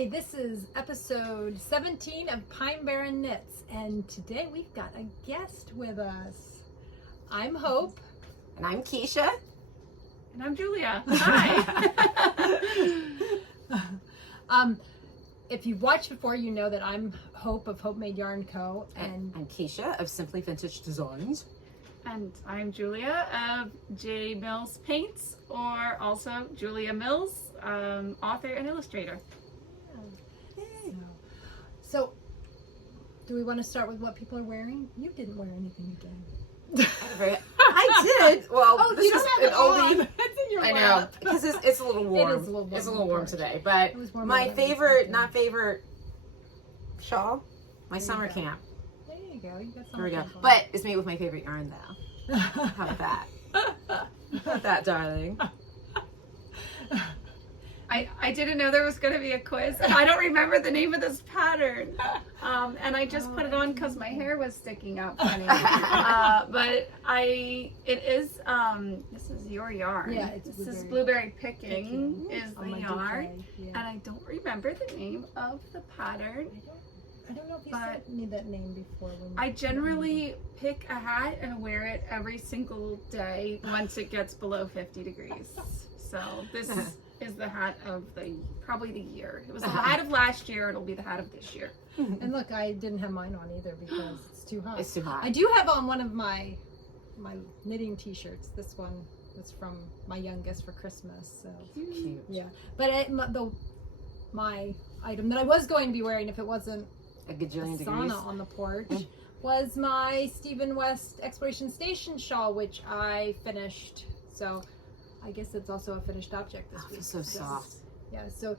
Hi, this is episode 17 of Pine Barren Knits, and today we've got a guest with us. I'm Hope. And I'm Kiesha. And I'm Julia. Hi. If you've watched before, you know that I'm Hope of Hopemade Yarn.co. And I'm Kiesha of Simply Vintage Designs. And I'm Julia of J Mills Paints, or also Julia Mills, author and illustrator. So, do we want to start with what people are wearing? You didn't wear anything today. I did. Well, Oh, this you is don't an have it on. oldie. It's in your I know, lap. because it's a little warm. It is a little warm. It's a little warm today. But It was warmer my than I favorite, expected. shawl, my There you summer go. camp. There you go. You got There we go. something on. But it's made with my favorite yarn, though. How about that? How about that, darling? I didn't know there was going to be a quiz. I don't remember the name of this pattern. And I just put it on because my hair was sticking up funny. But it is, this is your yarn. Yeah, it's This is blueberry Blueberry Picking is on the my yarn. bouquet, yeah. And I don't remember the name of the pattern. I don't know if you But sent me that name before. When I generally pick a hat and wear it every single day once it gets below 50 degrees. So this is the hat of probably the year. It was the hat of last year. It'll be the hat of this year. And look, I didn't have mine on either because it's too hot. It's too hot. I do have on one of my knitting t-shirts. This one was from my youngest for Christmas. So Cute. yeah, but my item that I was going to be wearing if it wasn't A gajillion a degrees. sauna on the porch was my Stephen West Exploration Station shawl, which I finished. So I guess it's also a finished object this Oh, week. it's so soft. Yeah, so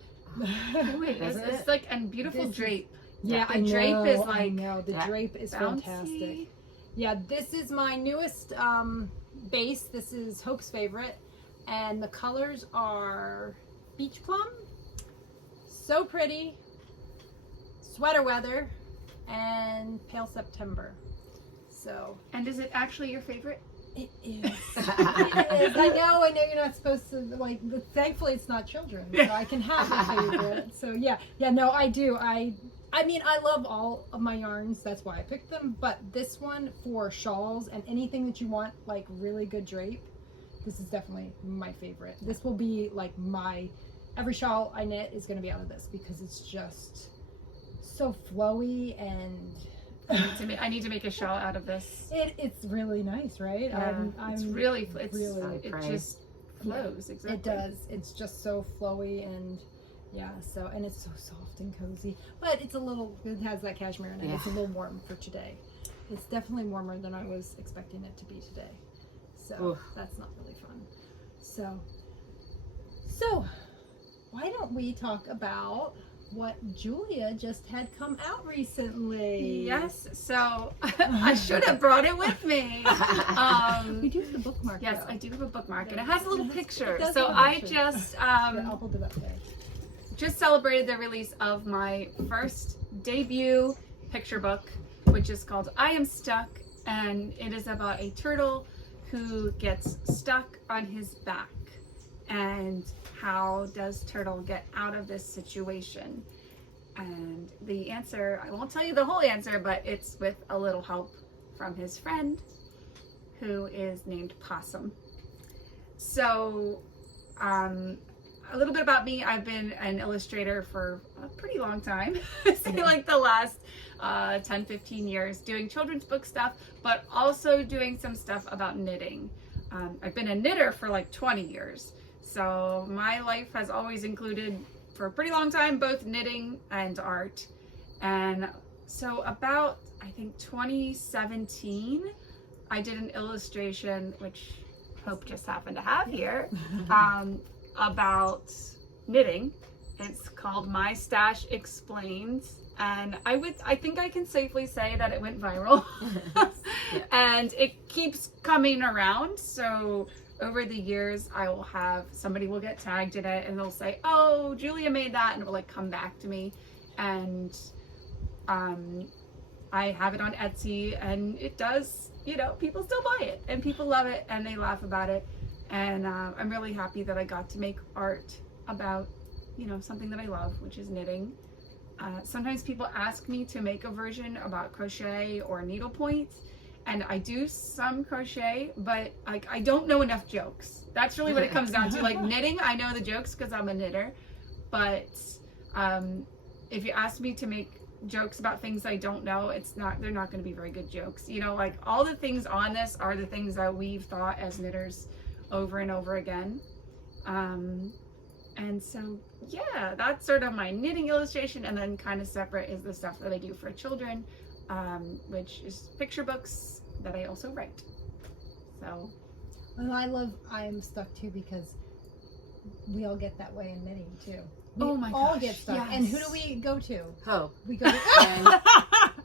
Wait, Isn't it's it? like and beautiful This is- drape. yeah, The I drape know, is I like know. The Yeah. drape is Bouncy. fantastic. Yeah, this is my newest base. This is Hope's favorite, and the colors are Beach Plum, So Pretty, Sweater Weather, and Pale September. So And is it actually your favorite? it is. It is. I know you're not supposed to like. But thankfully, it's not children, so I can have a favorite. So yeah. No, I do. I mean, I love all of my yarns. That's why I picked them. But this one for shawls and anything that you want, like really good drape, this is definitely my favorite. This will be like every shawl I knit is going to be out of this because it's just so flowy and. I need to make a shawl out of this. It's really nice, right? Yeah, it's really really it pretty. just flows exactly. It does. It's just so flowy and yeah. So and it's so soft and cozy. But it's it has that cashmere in it. Yeah. It's a little warm for today. It's definitely warmer than I was expecting it to be today. So Oof. that's not really fun. So why don't we talk about what Julia just had come out recently? Yes, so I should have brought it with me. We do have the bookmark. Yes, though. I do have a bookmark, and it has a little picture. It does So have a I picture. just Here, I'll hold it up there. just celebrated the release of my first debut picture book, which is called I Am Stuck, and it is about a turtle who gets stuck on his back. And how does Turtle get out of this situation? And the answer, I won't tell you the whole answer, but it's with a little help from his friend who is named Possum. So, a little bit about me. I've been an illustrator for a pretty long time, say like the last 10, 15 years, doing children's book stuff, but also doing some stuff about knitting. I've been a knitter for like 20 years. So my life has always included, for a pretty long time, both knitting and art. And so about, I think 2017, I did an illustration, which Hope just happened to have here, about knitting. It's called My Stash Explains. And I think I can safely say that it went viral. And it keeps coming around. So over the years, somebody will get tagged in it and they'll say, oh, Julia made that, and it will like come back to me. And I have it on Etsy, and it does, people still buy it and people love it and they laugh about it. And I'm really happy that I got to make art about, something that I love, which is knitting. Sometimes people ask me to make a version about crochet or needlepoint, and I do some crochet, but I don't know enough jokes. That's really what it comes down to. Like knitting, I know the jokes because I'm a knitter, but if you ask me to make jokes about things I don't know, they're not going to be very good jokes. Like all the things on this are the things that we've thought as knitters over and over again. And so, yeah, that's sort of my knitting illustration, and then kind of separate is the stuff that I do for children, which is picture books that I also write. So, well, I am stuck too, because we all get that way in knitting too. We oh my all gosh, get stuck. yes. And who do we go to? Hope. We go to And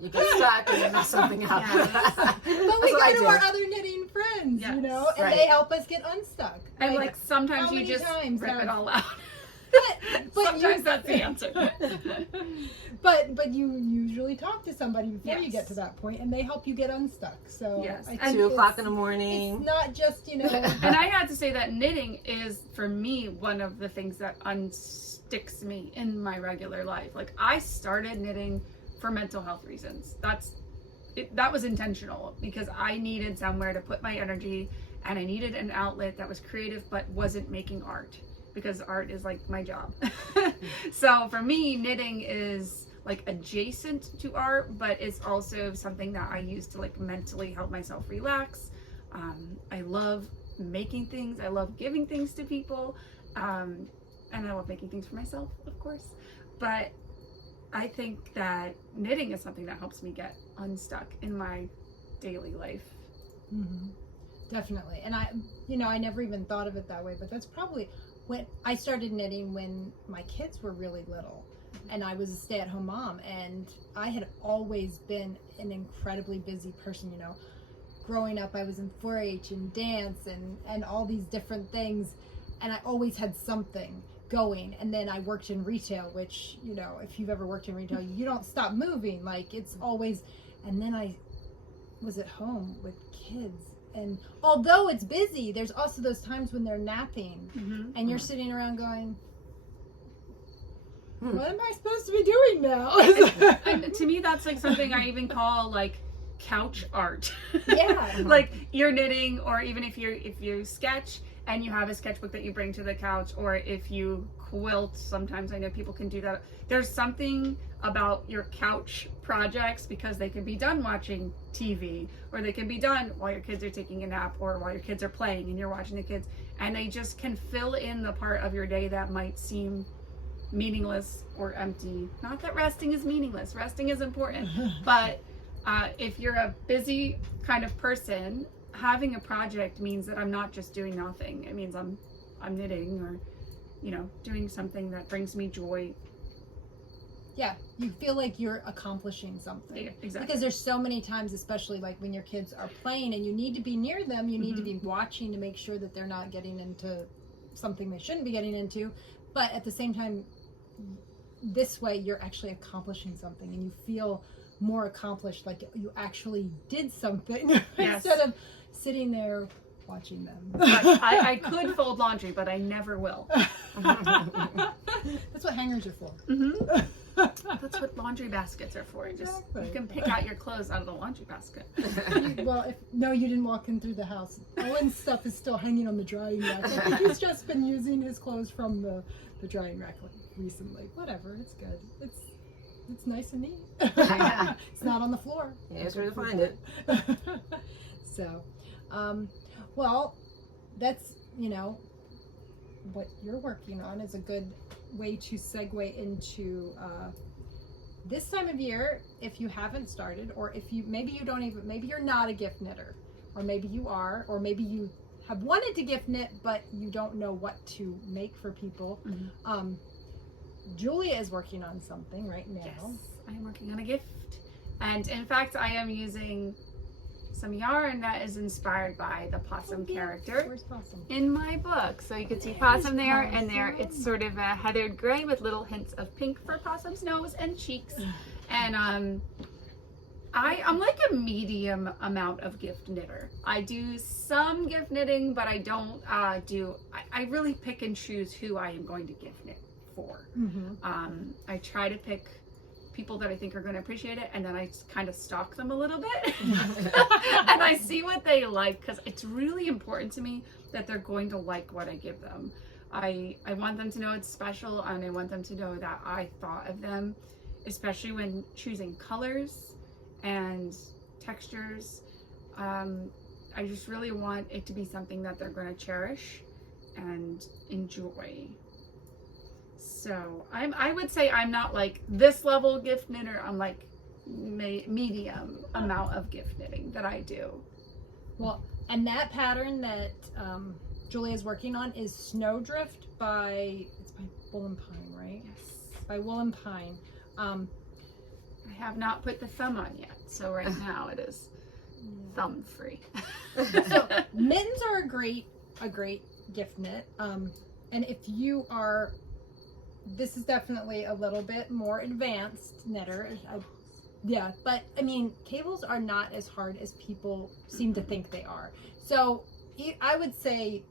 you get stuck and you mess something up. Yes. but we go to our other knitting friends, Yes. and Right. they help us get unstuck. And Like, like sometimes how you many just times rip have- it all out. but Sometimes that's the answer. but you usually talk to somebody before you Yes. get to that point, and they help you get unstuck. So Yes. I And think 2 o'clock in it's the morning. not just And I had to say that knitting is, for me, one of the things that unsticks me in my regular life. Like, I started knitting for mental health reasons. That was intentional, because I needed somewhere to put my energy, and I needed an outlet that was creative but wasn't making art, because art is like my job. So for me, knitting is like adjacent to art, but it's also something that I use to like mentally help myself relax. I love making things. I love giving things to people. And I love making things for myself, of course. But I think that knitting is something that helps me get unstuck in my daily life. Mm-hmm. Definitely. And I never even thought of it that way, but that's probably when I started knitting when my kids were really little, and I was a stay-at-home mom, and I had always been an incredibly busy person. Growing up, I was in 4-H and dance and all these different things, and I always had something going. And then I worked in retail, which, if you've ever worked in retail, you don't stop moving. Like, it's always, and then I was at home with kids. And although it's busy, there's also those times when they're napping, and you're sitting around going, what am I supposed to be doing now? And to me, that's like something I even call like couch art. Yeah. Like you're knitting, or even if you sketch and you have a sketchbook that you bring to the couch, or if you quilt, sometimes I know people can do that. There's something about your couch projects, because they can be done watching TV, or they can be done while your kids are taking a nap, or while your kids are playing and you're watching the kids, and they just can fill in the part of your day that might seem meaningless or empty. Not that resting is meaningless, resting is important, but if you're a busy kind of person, having a project means that I'm not just doing nothing. It means I'm knitting, or doing something that brings me joy. Yeah, you feel like you're accomplishing something. Yeah, exactly. Because there's so many times, especially like when your kids are playing and you need to be near them, you need to be watching to make sure that they're not getting into something they shouldn't be getting into. But at the same time, this way you're actually accomplishing something, and you feel more accomplished, like you actually did something. Yes. Instead of sitting there watching them. I could fold laundry, but I never will. That's what hangers are for. That's what laundry baskets are for. Exactly. You can pick out your clothes out of the laundry basket. You didn't walk in through the house. Owen's stuff is still hanging on the drying rack. I think he's just been using his clothes from the drying rack recently. Whatever, it's good. It's nice and neat. It's not on the floor. Yeah, it's where to find it. So, well, that's, what you're working on is a good way to segue into this time of year. If you haven't started, or if maybe you're not a gift knitter, or maybe you are, or maybe you have wanted to gift knit, but you don't know what to make for people. Julia is working on something right now. Yes, I'm working on a gift. And in fact, I am using some yarn that is inspired by the possum character. Where's Possum? In my book. So you can see Possum there, and there it's sort of a heathered gray with little hints of pink for Possum's nose and cheeks. And I'm like a medium amount of gift knitter. I do some gift knitting, but I don't I really pick and choose who I am going to gift knit for. Mm-hmm. I try to pick people that I think are going to appreciate it, and then I kind of stalk them a little bit and I see what they like, because it's really important to me that they're going to like what I give them. I want them to know it's special, and I want them to know that I thought of them, especially when choosing colors and textures. I just really want it to be something that they're going to cherish and enjoy. So I would say I'm not like this level gift knitter. I'm like medium amount of gift knitting that I do. Well, and that pattern that Julia is working on is Snowdrift by Wool and Pine, right? Yes. By Wool and Pine. I have not put the thumb on yet, so right now it is thumb free. So mittens are a great gift knit. And if you are, this is definitely a little bit more advanced knitter. Yeah, but I mean, cables are not as hard as people seem to think they are. So I would say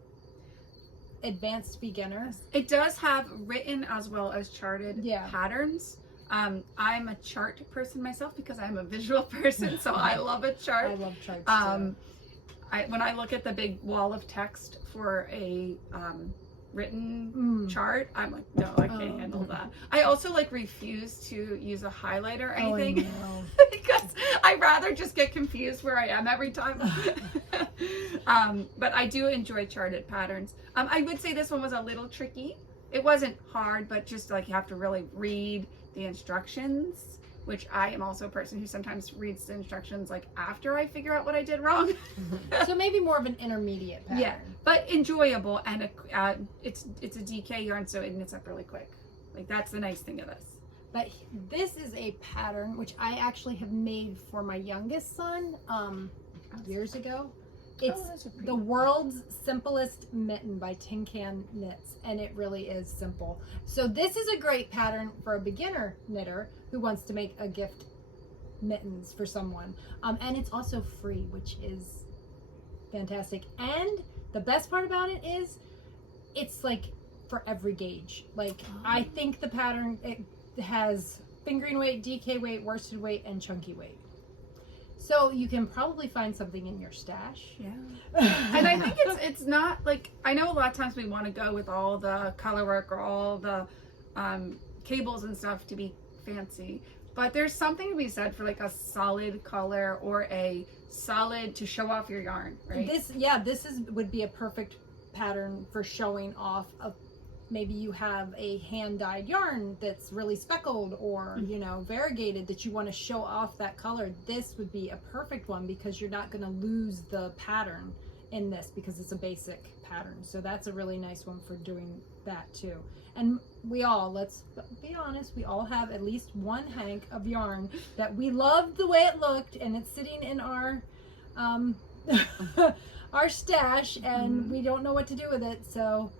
advanced beginner. It does have written as well as charted Yeah. patterns. I'm a chart person myself because I'm a visual person, so I love a chart. I love charts too. When I look at the big wall of text for a written chart, I'm like, no, I can't handle that. I also like refuse to use a highlighter or anything because I'd rather just get confused where I am every time. But I do enjoy charted patterns. I would say this one was a little tricky. It wasn't hard, but just like you have to really read the instructions, which I am also a person who sometimes reads the instructions like after I figure out what I did wrong. So maybe more of an intermediate pattern. Yeah, but enjoyable, and it's a DK yarn, so it knits up really quick. Like that's the nice thing of this. But this is a pattern which I actually have made for my youngest son years ago. It's the world's simplest mitten by Tin Can Knits, and it really is simple. So this is a great pattern for a beginner knitter who wants to make a gift mittens for someone. And it's also free, which is fantastic. And the best part about it is it's like for every gauge. Like I think the pattern, it has fingering weight, DK weight, worsted weight, and chunky weight. So you can probably find something in your stash. Yeah. And I think it's not like, I know a lot of times we want to go with all the color work or all the cables and stuff to be fancy, but there's something to be said for like a solid color or a solid to show off your yarn, right? This would be a perfect pattern for showing off of, maybe you have a hand-dyed yarn that's really speckled or, you know, variegated that you want to show off that color. This would be a perfect one because you're not going to lose the pattern in this because it's a basic pattern. So that's a really nice one for doing that too. And we all, let's be honest, we all have at least one hank of yarn that we loved the way it looked and it's sitting in our our stash and we don't know what to do with it. So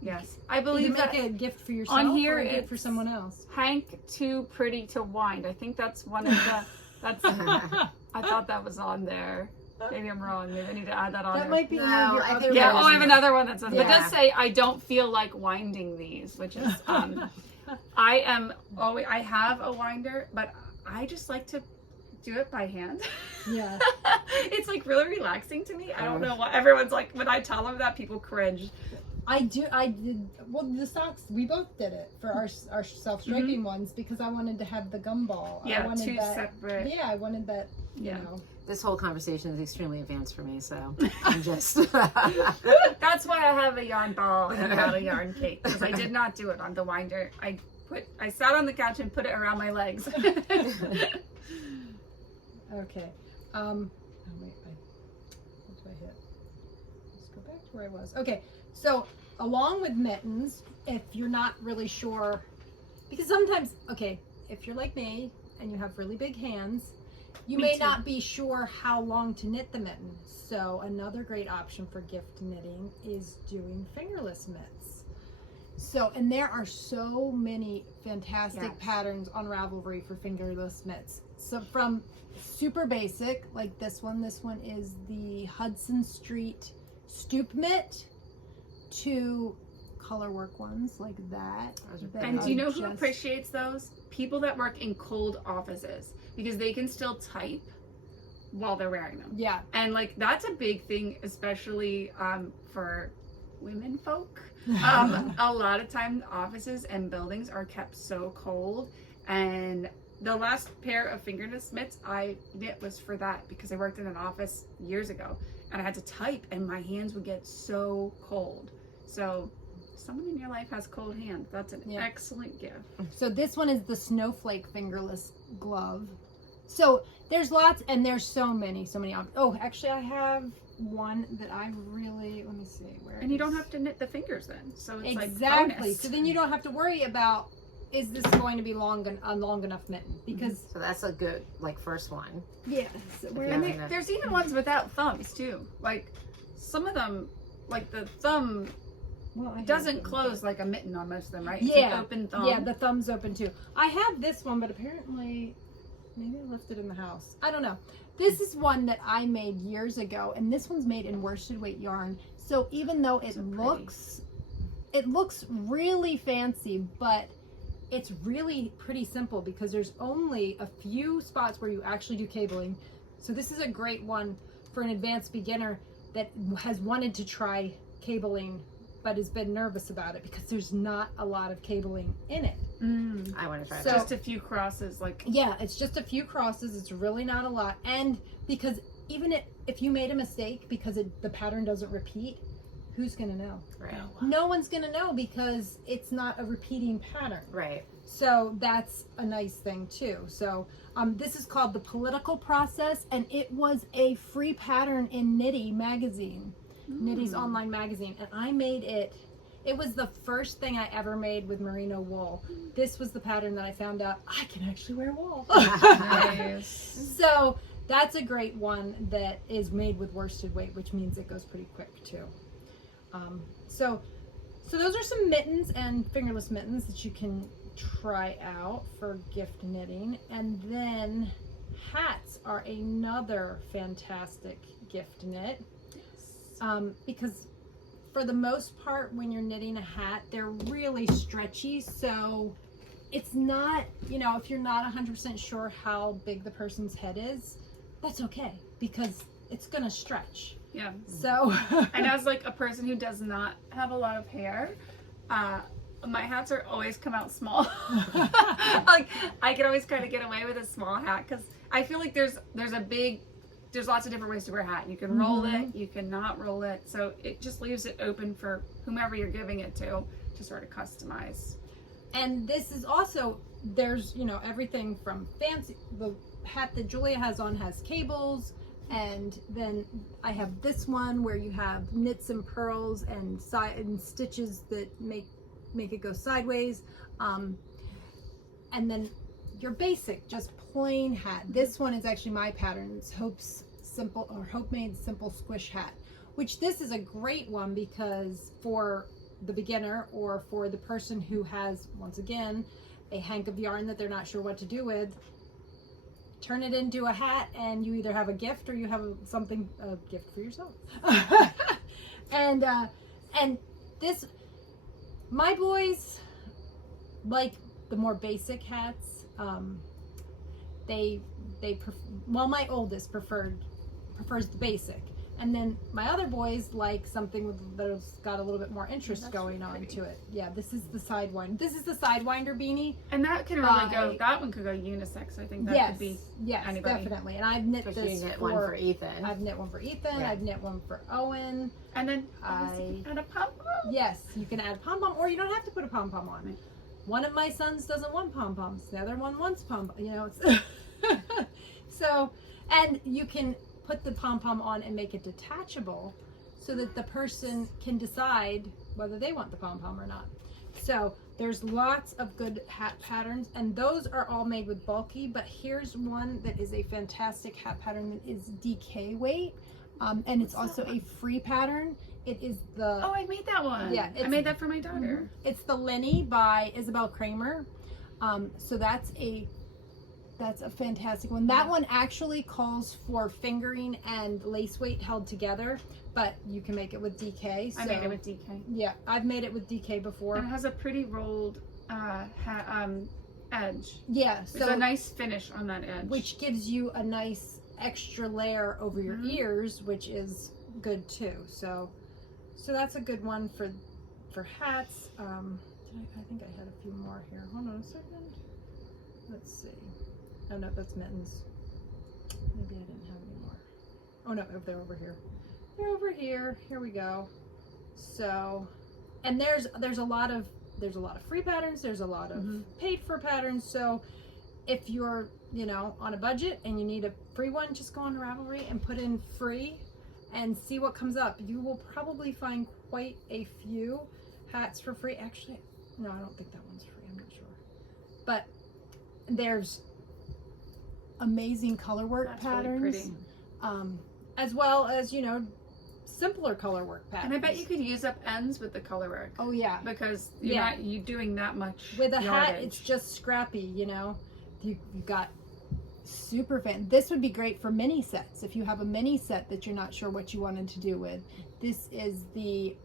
yes, I believe you that make a gift for yourself on here or a gift it's for someone else. Hank too pretty to wind. I think that's one of the. That's. I thought that was on there. Maybe I'm wrong. Maybe I need to add that on. That there. might be one of your other Yeah. ones. Oh, I have another one that says. Yeah. But does say I don't feel like winding these, which is. I am. Oh, I have a winder, but I just like to do it by hand. Yeah. It's like really relaxing to me. I don't know why everyone's like when I tell them that people cringe. I did. Well, the socks, we both did it for our self-striping ones because I wanted to have the gumball. Yeah, I wanted two that, separate. Yeah, I wanted that, you Yeah. know. This whole conversation is extremely advanced for me, so I'm just... That's why I have a yarn ball and not a yarn cake, because I did not do it on the winder. I sat on the couch and put it around my legs. Okay. Oh wait, what did I hit? Let's go back to where I was. Okay, so along with mittens, if you're not really sure, because sometimes, okay, if you're like me and you have really big hands, you Me may too. not be sure how long to knit the mitten. So another great option for gift knitting is doing fingerless mitts. So, and there are so many fantastic patterns on Ravelry for fingerless mitts. So from super basic, like this one is the Hudson Street Stoop mitt, to color work ones like that. And do you know who appreciates those? People that work in cold offices, because they can still type while they're wearing them. Yeah. And like that's a big thing, especially for women folk. A lot of times offices and buildings are kept so cold, and the last pair of fingerless mitts I knit was for that, because I worked in an office years ago and I had to type and my hands would get so cold. So if someone in your life has cold hands, that's an excellent gift. So this one is the Snowflake fingerless glove. So there's lots, and there's so many. Oh, actually I have one that I really, let me see where. And you don't have to knit the fingers then. So it's exactly. Like bonus. So then you don't have to worry about, is this going to be a long enough mitten? Because so that's a good like first one. Yeah. So and there's even ones without thumbs too. Like some of them, like the thumb doesn't close like a mitten on most of them, right? It's an open thumb. Yeah, the thumb's open too. I have this one, but apparently maybe I left it in the house. I don't know. This is one that I made years ago, and this one's made in worsted weight yarn. So even though it looks really fancy, but it's really pretty simple because there's only a few spots where you actually do cabling. So this is a great one for an advanced beginner that has wanted to try cabling but has been nervous about it because there's not a lot of cabling in it. I want to try that. Just a few crosses, like. Yeah, it's just a few crosses. It's really not a lot. And because even if you made a mistake because the pattern doesn't repeat, who's going to know? Right. No one's going to know because it's not a repeating pattern. Right. So that's a nice thing too. So this is called The Political Process, and it was a free pattern in Knitty magazine. Knitty's online magazine, and I made it. It was the first thing I ever made with merino wool. This was the pattern that I found out I can actually wear wool. Nice. So that's a great one that is made with worsted weight, which means it goes pretty quick too. So those are some mittens and fingerless mittens that you can try out for gift knitting. And then hats are another fantastic gift knit. Because for the most part, when you're knitting a hat, they're really stretchy. So it's not, if you're not 100% sure how big the person's head is, that's okay because it's going to stretch. Yeah. So, and as like a person who does not have a lot of hair, my hats are always come out small. Like I can always kind of get away with a small hat because I feel like there's lots of different ways to wear a hat. You can roll it, you can not roll it. So it just leaves it open for whomever you're giving it to sort of customize. And this is also, there's, everything from fancy, the hat that Julia has on has cables. And then I have this one where you have knits and pearls and stitches that make it go sideways. And then your basic, just plain hat. This one is actually my pattern. It's Hopemade Simple Squish Hat, which this is a great one because for the beginner or for the person who has, once again, a hank of yarn that they're not sure what to do with, turn it into a hat and you either have a gift or you have a gift for yourself. And this, my boys like the more basic hats. My oldest prefers the basic, and then my other boys like something that's got a little bit more interest going on to it. Yeah, this is the Sidewinder. This is the Sidewinder beanie, and that can really go. That one could go unisex. I think that could be anybody. Definitely. And I've knit this one for Ethan. I've knit one for Ethan. Yeah. I've knit one for Owen. And then add a pom pom. Yes, you can add a pom pom, or you don't have to put a pom pom on it. One of my sons doesn't want pom poms. The other one wants pom. It's so, and you can put the pom pom on and make it detachable, so that the person can decide whether they want the pom pom or not. So there's lots of good hat patterns, and those are all made with bulky. But here's one that is a fantastic hat pattern that is DK weight, and it's also a free pattern. It is the... Oh, I made that one. Yeah. I made that for my daughter. It's the Leni by Isabel Kramer. So that's a That's a fantastic one. That one actually calls for fingering and lace weight held together, but you can make it with DK. So, I made it with DK. Yeah, I've made it with DK before. And it has a pretty rolled edge. Yeah, There's so a nice finish on that edge. which gives you a nice extra layer over your ears, which is good too. So that's a good one for hats. I think I had a few more here. Hold on a second. Let's see. Oh no, that's mittens. Maybe I didn't have any more. Oh no, they're over here. They're over here. Here we go. So, and there's a lot of free patterns. There's a lot of paid for patterns. So if you're, you know, on a budget and you need a free one, just go on Ravelry and put in free and see what comes up. You will probably find quite a few hats for free. Actually, no, I don't think that one's free. I'm not sure. But there's amazing color work patterns. Really pretty. As well as, you know, simpler color work patterns. And I bet you could use up ends with the color work. Oh yeah. Because you're not doing that much with a yardage. hat, it's just scrappy, you know. You got super fan. This would be great for mini sets. If you have a mini set that you're not sure what you wanted to do with. This is the,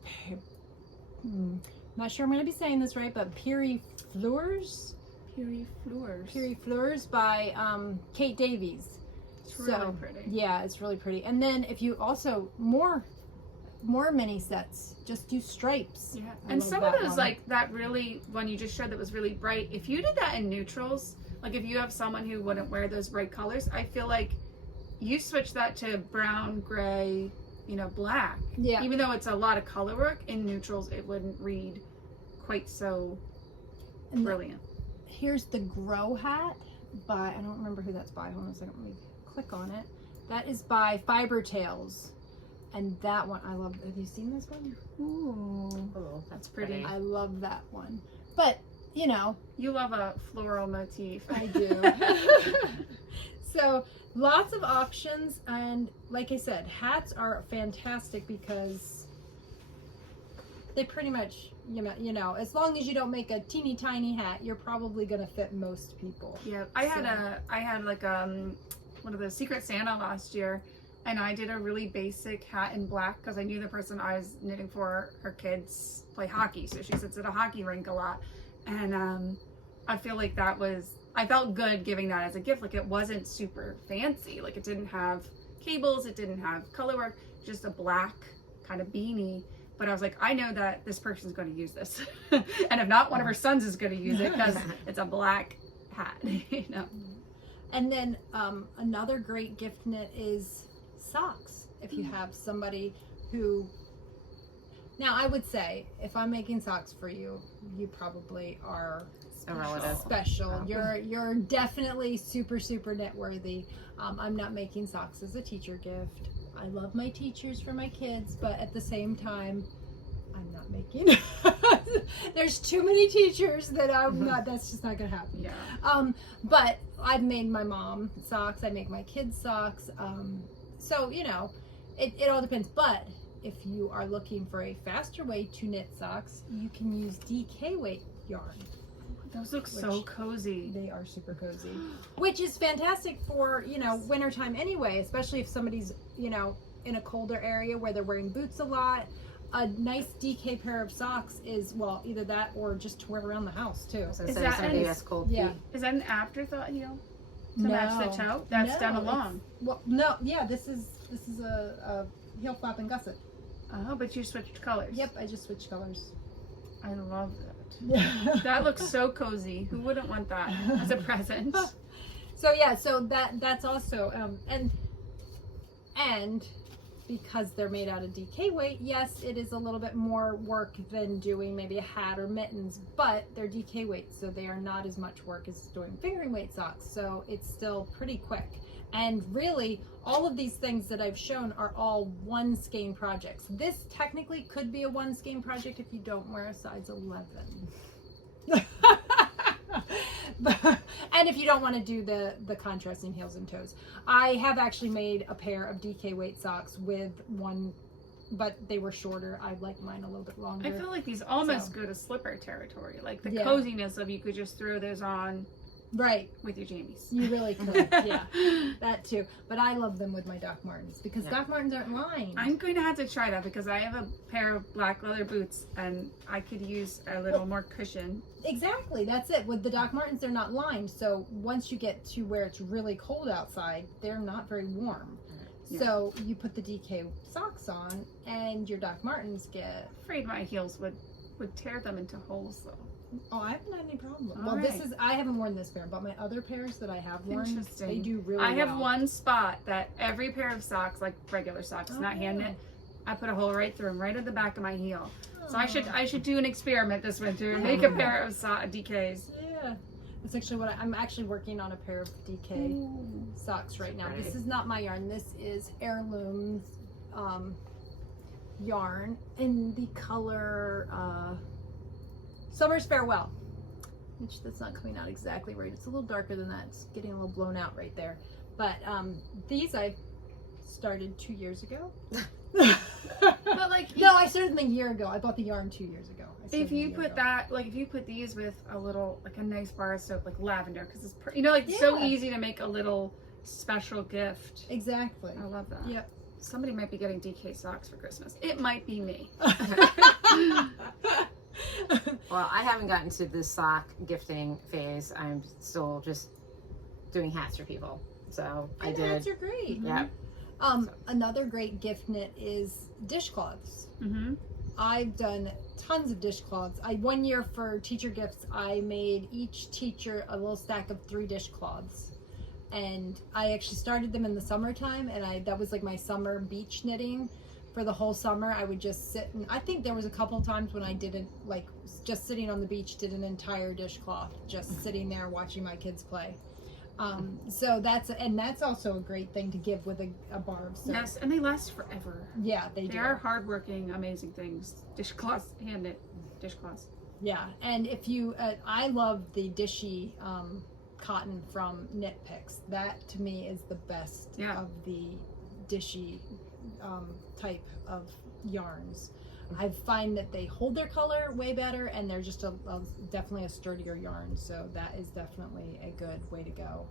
not sure I'm going to be saying this right, but Peerie Floores? Peerie Floores. Peerie Floores by Kate Davies. It's really pretty. Yeah, it's really pretty. And then if you also, more mini sets, just do stripes. Yeah, I and love some of that those, one. like that really, one you just showed that was really bright, if you did that in neutrals, like if you have someone who wouldn't wear those bright colors, I feel like you switch that to brown, gray, you know, black. Yeah. Even though it's a lot of color work, in neutrals it wouldn't read quite so brilliant. Here's the Gro Hat by, I don't remember who that's by. Hold on a second, let me click on it. That is by Fiber Tales. And that one, I love. Have you seen this one? Ooh. Oh, That's pretty. I love that one. But, you know. You love a floral motif. I do. So, lots of options. And like I said, hats are fantastic because they pretty much, you know, as long as you don't make a teeny tiny hat, you're probably going to fit most people. Yeah, I had like one of the Secret Santa last year, and I did a really basic hat in black because I knew the person I was knitting for, her kids play hockey, so she sits at a hockey rink a lot, and I feel like I felt good giving that as a gift. Like, it wasn't super fancy, like it didn't have cables, it didn't have color work, just a black kind of beanie. But I was like, I know that this person's going to use this. And if not, one of her sons is going to use it because it's a black hat, you know. And then another great gift knit is socks. If you have somebody who, now I would say, if I'm making socks for you, you probably are a relative. Special. You're definitely super, super knit worthy. I'm not making socks as a teacher gift. I love my teachers for my kids, but at the same time, I'm not making. There's too many teachers that I'm not. That's just not gonna happen. Yeah. But I've made my mom socks. I make my kids socks. So you know, it all depends. But if you are looking for a faster way to knit socks, you can use DK weight yarn. Those look so cozy. They are super cozy, which is fantastic for, you know, wintertime anyway, especially if somebody's, you know, in a colder area where they're wearing boots a lot. A nice DK pair of socks is, well, either that or just to wear around the house too. So Is that that somebody an- has cold Yeah. feet. Is that an afterthought heel to No. match the toe? That's done it's- along. Well, no, yeah, this is a heel flap and gusset. Oh, but you switched colors. Yep, I just switched colors. I love that. Yeah. That looks so cozy. Who wouldn't want that as a present? So yeah, so that's also and because they're made out of DK weight, yes, it is a little bit more work than doing maybe a hat or mittens, but they're DK weight, so they are not as much work as doing fingering weight socks. So it's still pretty quick. And really, all of these things that I've shown are all one skein projects. This technically could be a one skein project if you don't wear a size 11. And if you don't want to do the contrasting heels and toes. I have actually made a pair of DK weight socks with one, but they were shorter. I like mine a little bit longer. I feel like these almost go to slipper territory. Like the Yeah. coziness of, you could just throw those on Right. with your jammies. You really could. Yeah. That too. But I love them with my Doc Martens because Doc Martens aren't lined. I'm going to have to try that because I have a pair of black leather boots and I could use a little more cushion. Exactly. That's it. With the Doc Martens, they're not lined. So once you get to where it's really cold outside, they're not very warm. Yeah. So you put the DK socks on and your Doc Martens get... Afraid my heels would tear them into holes though. Oh, I haven't had any problem. All Well, right. I haven't worn this pair, but my other pairs that I have worn, Interesting. they do really I have well. one spot that every pair of socks, like regular socks, not hand knit, I put a hole right through them, right at the back of my heel. So I should do an experiment this winter and make a pair of DKs. Yeah. That's actually I'm actually working on a pair of DK socks right now. Right. This is not my yarn. This is Heirloom's yarn in the color Summer's Farewell. Which that's not coming out exactly right. It's a little darker than that. It's getting a little blown out right there. But these I started 2 years ago. But like, No, I started them a year ago. I bought the yarn 2 years ago. if you put that, like if you put these with a little, like a nice bar of soap, like lavender, because it's, like so Yeah. easy to make a little special gift. Exactly. I love that. Yep. Somebody might be getting DK socks for Christmas. It might be me. Well, I haven't gotten to this sock gifting phase. I'm still just doing hats for people. So I And did. hats are great. Yeah. Another great gift knit is dishcloths. Mm-hmm. I've done tons of dishcloths. One year for teacher gifts, I made each teacher a little stack of 3 dishcloths. And I actually started them in the summertime, and that was like my summer beach knitting. For the whole summer, I would just sit, and I think there was a couple times when I didn't, like, just sitting on the beach, did an entire dishcloth, just sitting there watching my kids play. So that's also a great thing to give with a bar of soap. Yes, and they last forever. Yeah, they do. They are hardworking, amazing things. Dishcloths, hand knit dishcloths. Yeah, and if you, I love the dishy cotton from Knit Picks. That to me is the best of the dishy type of yarns. I find that they hold their color way better, and they're just definitely a sturdier yarn. So that is definitely a good way to go.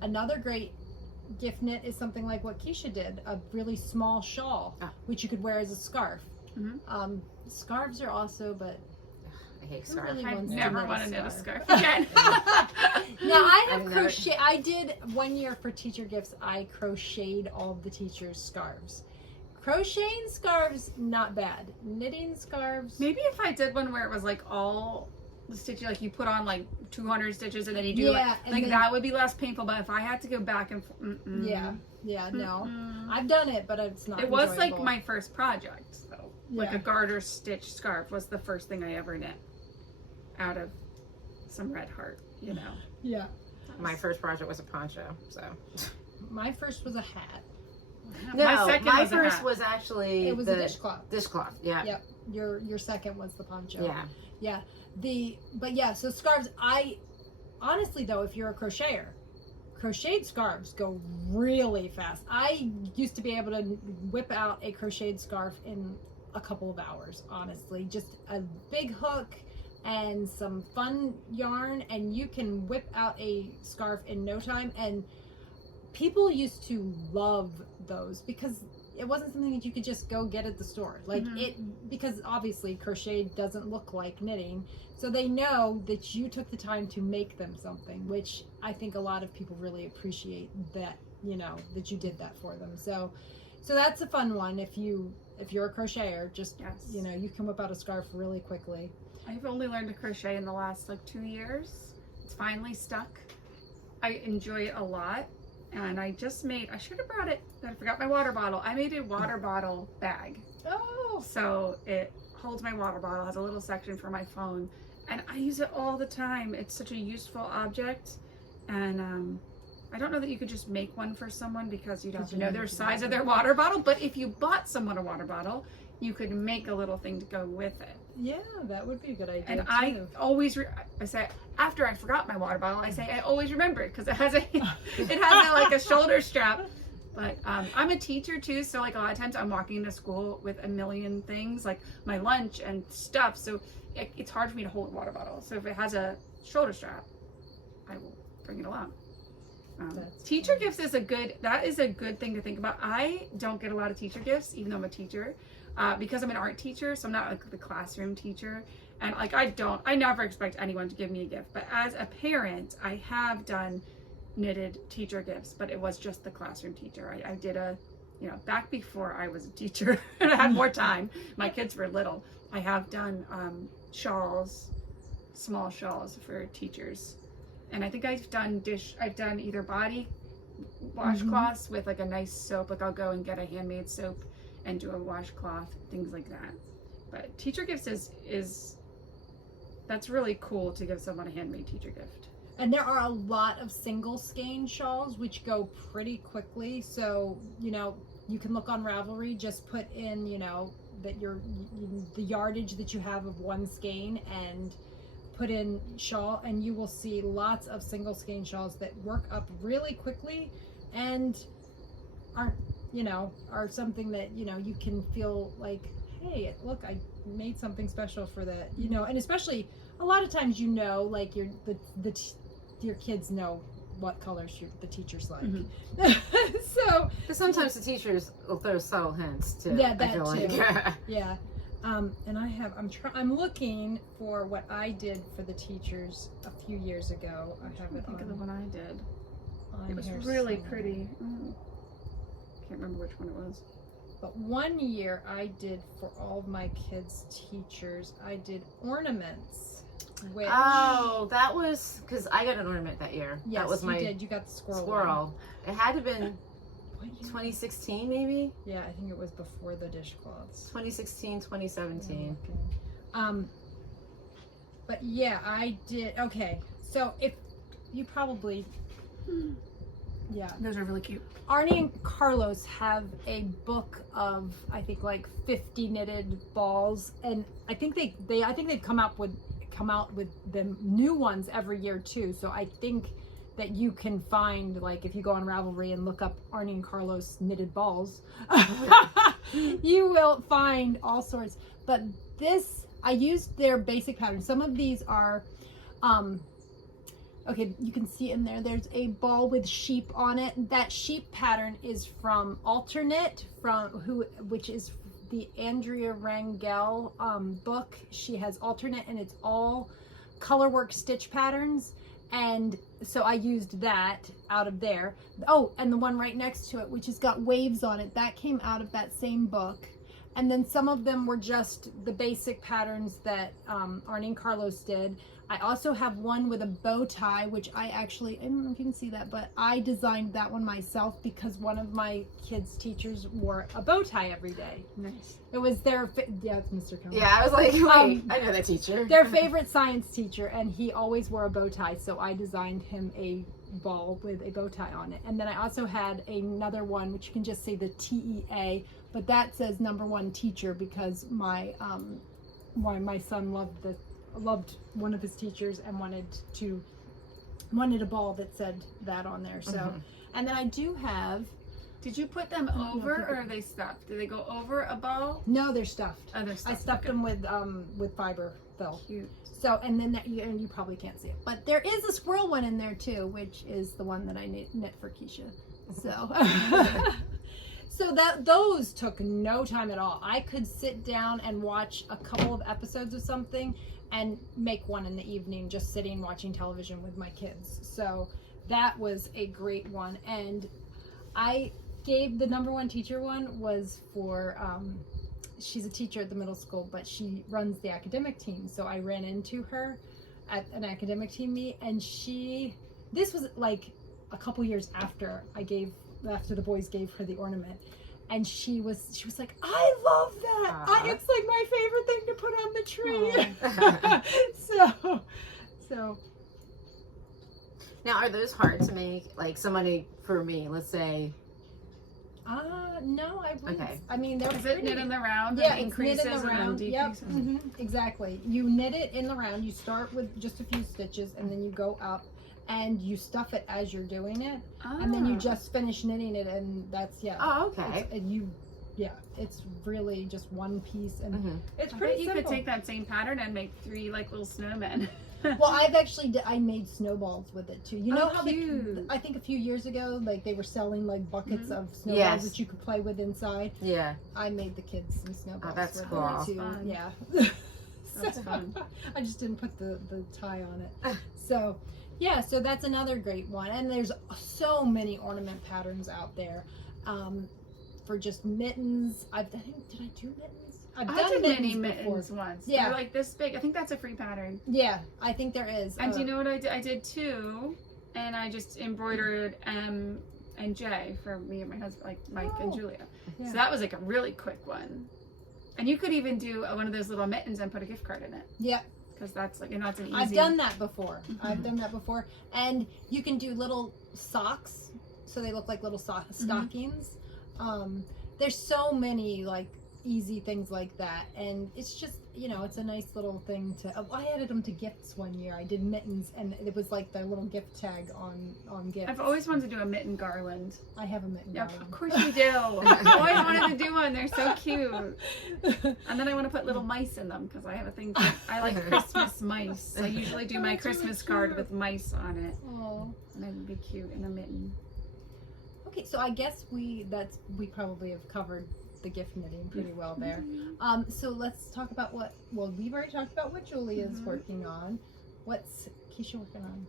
Another great gift knit is something like what Kiesha did, a really small shawl, which you could wear as a scarf. Mm-hmm. Scarves are also, but I hate who scarf. really I wants to never knit want to knit a scarf? scarf again. Now I have I've never- crochet. I did 1 year for teacher gifts. I crocheted all of the teachers' scarves. Crocheting scarves, not bad. Knitting scarves. Maybe if I did one where it was like all the stitches, like you put on like 200 stitches and then you do Yeah, and like then- that would be less painful. But if I had to go back and Yeah, no. Mm-mm. I've done it, but it's not. It was like enjoyable. my first project, though. Like Yeah. a garter stitch scarf was the first thing I ever knit out of some red heart, Yeah. My first project was a poncho, so. My first was a hat. No, my second my was a first hat. was actually It was the a dishcloth. dishcloth. Yeah. Yep. Your second was the poncho. Yeah. Yeah. So scarves. Honestly though, if you're a crocheter, crocheted scarves go really fast. I used to be able to whip out a crocheted scarf in a couple of hours. Honestly, just a big hook and some fun yarn, and you can whip out a scarf in no time. And people used to love those because it wasn't something that you could just go get at the store. Like because obviously crochet doesn't look like knitting, so they know that you took the time to make them something, which I think a lot of people really appreciate that, that you did that for them. So that's a fun one. If you're a crocheter, just, you can whip out a scarf really quickly. I've only learned to crochet in the last 2 years. It's finally stuck. I enjoy it a lot. And I should have brought it, but I forgot my water bottle. I made a water bottle bag. Oh. So it holds my water bottle, has a little section for my phone, and I use it all the time. It's such a useful object. And I don't know that you could just make one for someone because you'd have to know their size of their water bottle. But if you bought someone a water bottle, you could make a little thing to go with it. Yeah, that would be a good idea. And too. I always, I say, after I forgot my water bottle, I say, I always remember it because it has like a shoulder strap. But I'm a teacher too, so like a lot of times I'm walking into school with a million things, like my lunch and stuff. So it's hard for me to hold a water bottle. So if it has a shoulder strap, I will bring it along. That's Teacher cool. gifts is that is a good thing to think about. I don't get a lot of teacher gifts, even though I'm a teacher, because I'm an art teacher, so I'm not like the classroom teacher. And like I never expect anyone to give me a gift. But as a parent, I have done knitted teacher gifts, but it was just the classroom teacher. I did back before I was a teacher and I had more time. My kids were little. I have done shawls, small shawls for teachers. And I think I've done either body washcloths with like a nice soap. Like I'll go and get a handmade soap and do a washcloth, things like that. But teacher gifts is that's really cool to give someone a handmade teacher gift. And there are a lot of single skein shawls which go pretty quickly. So, you can look on Ravelry, just put in, that the yardage that you have of one skein and put in shawl, and you will see lots of single skein shawls that work up really quickly and are something that, you can feel like, hey, look, I made something special for that, and especially a lot of times, like your kids know what colors the teachers like. So But sometimes the teachers will throw subtle hints too. yeah, I feel that too. like. Yeah. And I'm looking for what I did for the teachers a few years ago. I have it Think of the on. one I did. on It was here really somewhere. pretty. Can't remember which one it was. But one year I did for all of my kids' teachers, I did ornaments. Which, Oh, that was because I got an ornament that year. yes, that was my you did. You got the squirrel. squirrel. It had to have been What year? 2016 maybe? Yeah, I think it was before the dishcloths. 2016, 2017. But yeah, I did. Okay, so if you probably, yeah. Those are really cute. Arne and Carlos have a book of, I think, like 50 knitted balls, and I think they've come out with the new ones every year too. So I think that you can find, like, if you go on Ravelry and look up Arne and Carlos knitted balls, you will find all sorts. But this, I used their basic pattern. Some of these are, okay, you can see in there, there's a ball with sheep on it. That sheep pattern is from Alternate, which is the Andrea Rangel book. She has Alternate, and it's all colorwork stitch patterns. And so I used that out of there. Oh, and the one right next to it, which has got waves on it, that came out of that same book. And then some of them were just the basic patterns that Arne and Carlos did. I also have one with a bow tie, which I don't know if you can see that, but I designed that one myself because one of my kids' teachers wore a bow tie every day. Nice. It was their, yeah, it's Mr. Cohen. Yeah, I was like, wait, I know that teacher. Their favorite science teacher, and he always wore a bow tie, so I designed him a ball with a bow tie on it. And then I also had another one, which you can just say the TEA, but that says #1 teacher because my son loved one of his teachers and wanted a ball that said that on there. So, and then I do have. Did you put them over or are they stuffed? Do they go over a ball? No, they're stuffed. Oh, they're stuffed. I stuffed them with fiber fill. Cute. So, and then you probably can't see it, but there is a squirrel one in there too, which is the one that I knit for Kiesha. So, so those took no time at all. I could sit down and watch a couple of episodes of something and make one in the evening, just sitting watching television with my kids. So that was a great one. And I gave the #1 teacher one was for, she's a teacher at the middle school, but she runs the academic team. So I ran into her at an academic team meet, and this was like a couple years after the boys gave her the ornament. And she was like, I love that. It's like my favorite thing to put on the tree. So. Now, are those hard to make? Like somebody, for me, let's say. No, I wouldn't. Okay. I mean, they're Is it knit in the round? Yeah, and it's knit increases in the and then round. Yep, decreases? exactly. You knit it in the round. You start with just a few stitches, and then you go up, and you stuff it as you're doing it, and then you just finish knitting it, and that's Oh, okay. It's really just one piece, and it's I bet pretty you simple. could take that same pattern and make 3 like little snowmen. Well, I've actually I made snowballs with it too. You know how cute. I think a few years ago, like they were selling like buckets of snowballs Yes. that you could play with inside. Yeah. I made the kids some snowballs. Oh, that's with cool. it too. Fun. Yeah. That's fun. I just didn't put the tie on it. So yeah, so that's another great one. And there's so many ornament patterns out there. For just mittens. Did I do mittens? I did mini before. mittens once. Yeah. They're like this big. I think that's a free pattern. Yeah, I think there is. And do you know what I did? I did 2, and I just embroidered M and J for me and my husband, like Mike and Julia. Yeah. So that was like a really quick one. And you could even do one of those little mittens and put a gift card in it. Yeah. Because that's like, that's an easy. I've done that before. I've done that before. And you can do little socks, so they look like little stockings. There's so many like easy things like that, and it's just, it's a nice little thing to. I added them to gifts one year. I did mittens, and it was like the little gift tag on gifts. I've always wanted to do a mitten garland. I have a mitten Yeah, garland. of course you do. I've always wanted to do one. They're so cute. And then I want to put little mice in them because I have a thing. I like Christmas mice. I usually do my Christmas card with mice on it. Oh. And it would be cute in a mitten. Okay, so I guess we probably have covered the gift knitting pretty well there. So let's talk about we've already talked about what Julia's working on. What's Kiesha working on?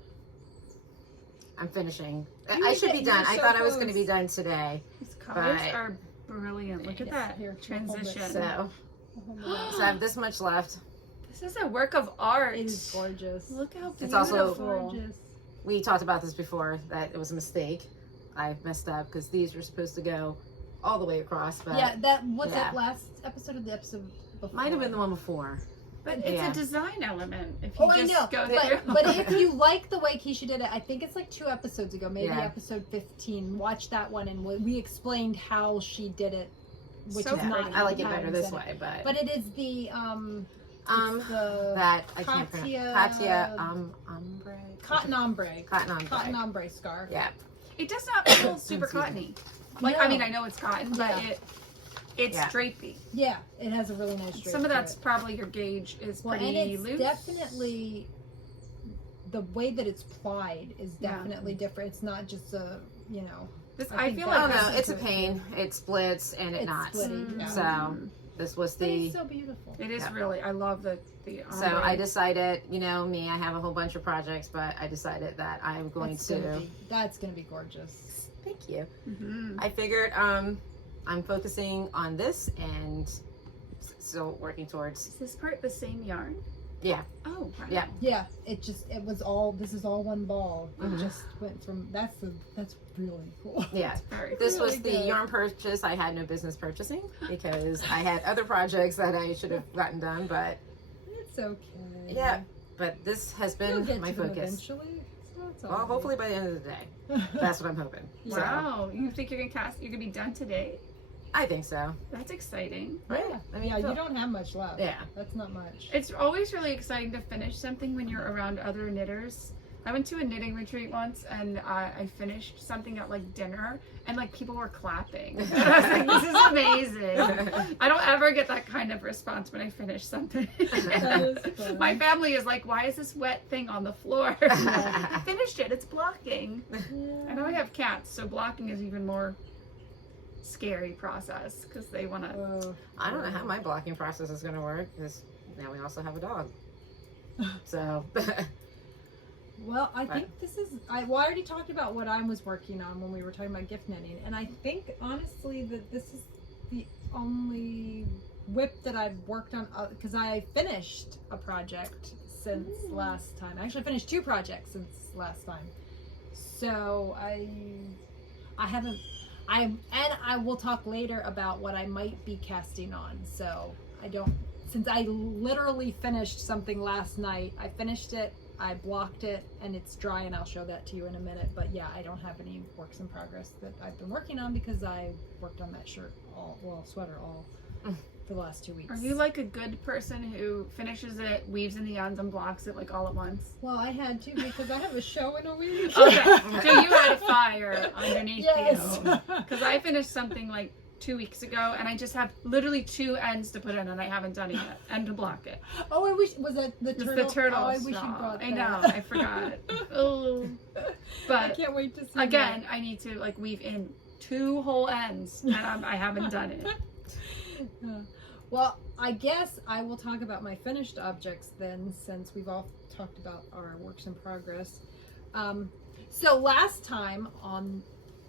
I'm finishing. You I should did- be you done. were I so thought I was going to close. be done today. These colors But- are brilliant. Look at Yes, that here, transition. So, Oh, so I have this much left. This is a work of art. it is gorgeous. Look how beautiful. It's also- gorgeous. We talked about this before, that it was a mistake. I messed up because these were supposed to go all the way across, but Yeah, was yeah. that last episode or the episode before? might have been the one before. But it's Yeah. a design element. If you Oh, I just know, go but through. if you like the way Kiesha did it, I think it's like 2 episodes ago, maybe Yeah. episode 15. Watch that one, and we explained how she did it, which So is Yeah, not. I like it better patterns this in it. way, but But it is the the that I can't pronounce. Katia- Katia, ombre. cotton ombre, Cotton ombre. cotton ombre scarf. Yeah. It does not feel super Excuse me. cottony. Like, No. I mean, I know it's cotton, but Yeah. it's Yeah. drapey. Yeah, it has a really nice. Some of drape to that's it. probably your gauge is Well, pretty and it's loose. definitely the way that it's plied is Yeah. definitely different. It's not just a This, I I think feel that- Oh like that's no, it's a good. pain. It splits and it It's knots. splitting, yeah. So this was But the. it's so beautiful. it is Yeah. really. I love the. So I decided, me, I have a whole bunch of projects, but I decided that I'm going to. That's gonna be gorgeous. Thank you. Mm-hmm. I figured I'm focusing on this and still working towards. Is this part the same yarn? Yeah. Oh, wow. Yeah. Yeah, this is all one ball. It Mhm. just went from that's really cool. Yeah. Very This was Really the good. yarn purchase I had no business purchasing because I had other projects that I should have gotten done, but It's okay. yeah. But this has You'll been get my to them focus. eventually. So it's all Well, right. hopefully by the end of the day. That's what I'm hoping. So, Wow. You think you're gonna be done today? I think so. That's exciting. Yeah, I mean, yeah, you don't have much left. Yeah. That's not much. It's always really exciting to finish something when you're around other knitters. I went to a knitting retreat once and I finished something at like dinner and like people were clapping. And I was like, this is amazing. I don't ever get that kind of response when I finish something. That is fun. My family is like, why is this wet thing on the floor? I finished it. It's blocking. I know I have cats, so blocking is even more scary process because they want to. I don't know how my blocking process is going to work because now we also have a dog. So, Well, I think this is. I already talked about what I was working on when we were talking about gift knitting, and I think honestly that this is the only whip that I've worked on because I finished a project since last time. I actually finished 2 projects since last time. So I haven't. I will talk later about what I might be casting on. So I don't. Since I literally finished something last night, I finished it. I blocked it and it's dry, and I'll show that to you in a minute. But yeah, I don't have any works in progress that I've been working on because I worked on that sweater for the last 2 weeks. Are you like a good person who finishes it, weaves in the ends, and blocks it like all at once? Well, I had to because I have a show in a week. Okay, so you had a fire underneath Yes. you. Because I finished something like 2 weeks ago, and I just have literally 2 ends to put in, and I haven't done it yet, and to block it. Oh, I wish, was that the It's turtle? the turtle. Oh, I wish you straw. brought that. I know, I forgot. Oh. I But can't wait to see again, that. I need to like weave in 2 whole ends, and I haven't done it. Well, I guess I will talk about my finished objects then, since we've all talked about our works in progress. So last time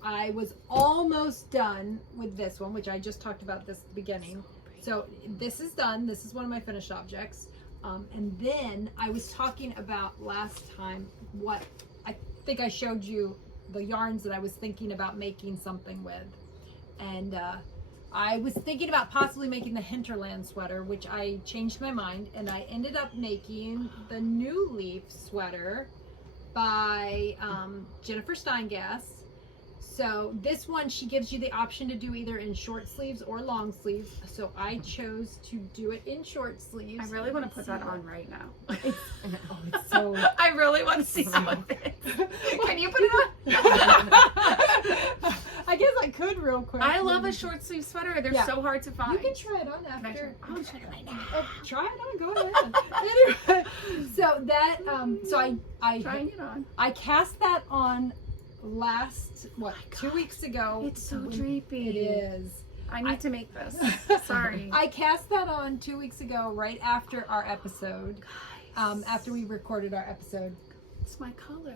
I was almost done with this one, which I just talked about this at the beginning. So this is done. This is one of my finished objects. And then I was talking about last time what I think I showed you the yarns that I was thinking about making something with. And I was thinking about possibly making the Hinterland sweater, which I changed my mind, and I ended up making the New Leaf sweater by Jennifer Steingass. So this one, she gives you the option to do either in short sleeves or long sleeves. So I chose to do it in short sleeves. I really want to put that on right now. It's so... I really want to see some of it. Can you put it on? I guess I could real quick. I love a short sleeve sweater. They're Yeah. so hard to find. You can try it on Can I after. try? I'll try it right now. Oh, try it on. Go ahead. Anyway, so that so Trying it on. I cast that on last 2 weeks ago. It's so dreepy. It is. I need to make this. Sorry. I cast that on 2 weeks ago, right after our episode. After we recorded our episode. It's my color.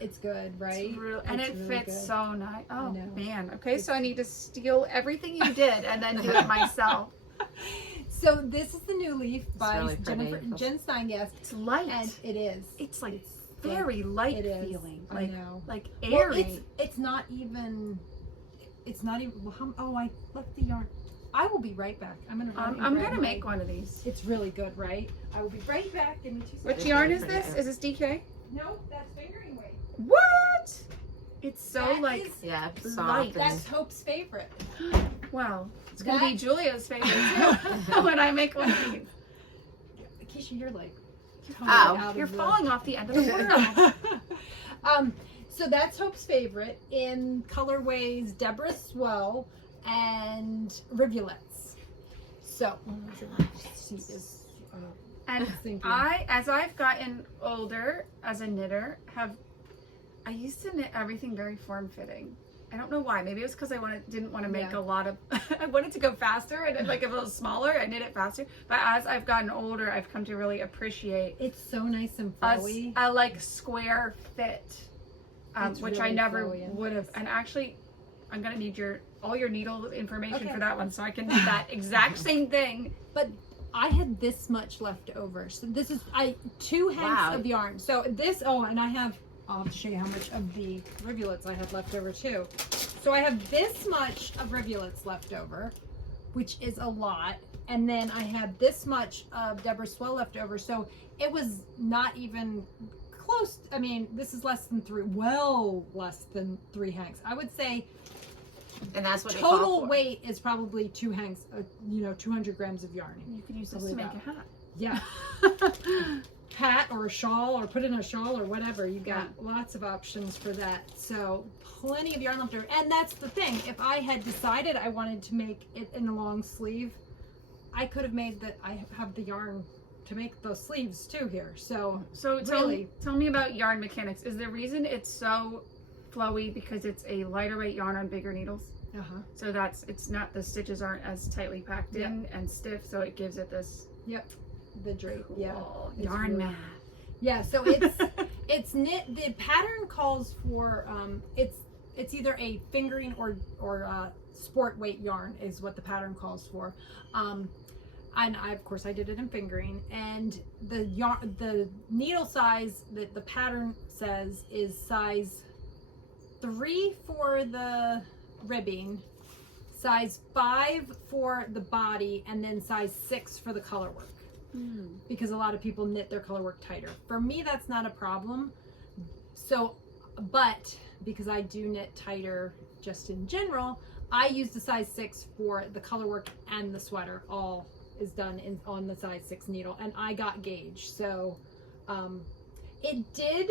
It's good, right? And It's it really fits good. so nice. Oh know. man. Okay, so I need to steal everything you did and then do it myself. So this is the New Leaf by really pretty. Jen Steingass, It's light. and it is. It's like very light It is. feeling. I Like know. like Well, airy. it's not even. It's not even. Oh, I left the yarn. I will be right back. I'm gonna. I'm gonna make one of these. It's really good, right? I will be right back. Give me 2 seconds. Which It's yarn really is this? pretty. Is this DK? No, that's fingering weight. What? It's so That like is- Yeah, Light. soft. And That's Hope's favorite. wow. It's gonna be That- Julia's favorite too when I make one of these. Keisha, you're like. Oh, out of You're the- falling off the end of the world. So that's Hope's favorite in colorways Deborah Swell and Rivulets. So she is And thinking. as I've gotten older as a knitter, I used to knit everything very form-fitting. I don't know why. Maybe it was because I didn't want to make Yeah. a lot of. I wanted to go faster and like a little smaller. I knit it faster. But as I've gotten older, I've come to really appreciate It's so nice and a flowy. like square fit, It's which I really never flowy and would have. nice. And actually, I'm gonna need all your needle information Okay. for that one, so I can do that exact same thing. But I had this much left over. So this is 2 hanks Wow. of yarn. So this, and I have, I'll have to show you how much of the rivulets I have left over too. So I have this much of rivulets left over, which is a lot. And then I had this much of Deborah Swell left over. So it was not even close. I mean, this is less than 3 hanks. I would say and that's what they call total for. weight is probably 2 hanks, 200 grams of yarn. You can use this Probably to make about. a hat. Yeah. Hat or a shawl, or put in a shawl or whatever. You got Yeah. lots of options for that. So plenty of yarn left over. And that's the thing. If I had decided I wanted to make it in a long sleeve, I could have made that. I have the yarn to make those sleeves too here. So So tell me about yarn mechanics. Is the reason it's so flowy because it's a lighter weight yarn on bigger needles? So it's not, the stitches aren't as tightly packed in and stiff, so it gives it this the drape. Yeah. cool It's yarn really- math. Yeah, so it's knit. The pattern calls for it's either a fingering or sport weight yarn is what the pattern calls for. And of course I did it in fingering, and the needle size that the pattern says is size 3 for the ribbing, size 5 for the body, and then size 6 for the color work. Because a lot of people knit their color work tighter. For me, that's not a problem. So, but because I do knit tighter just in general, I use the size 6 for the color work, and the sweater all is done on the size 6 needle, and I got gauge. So it did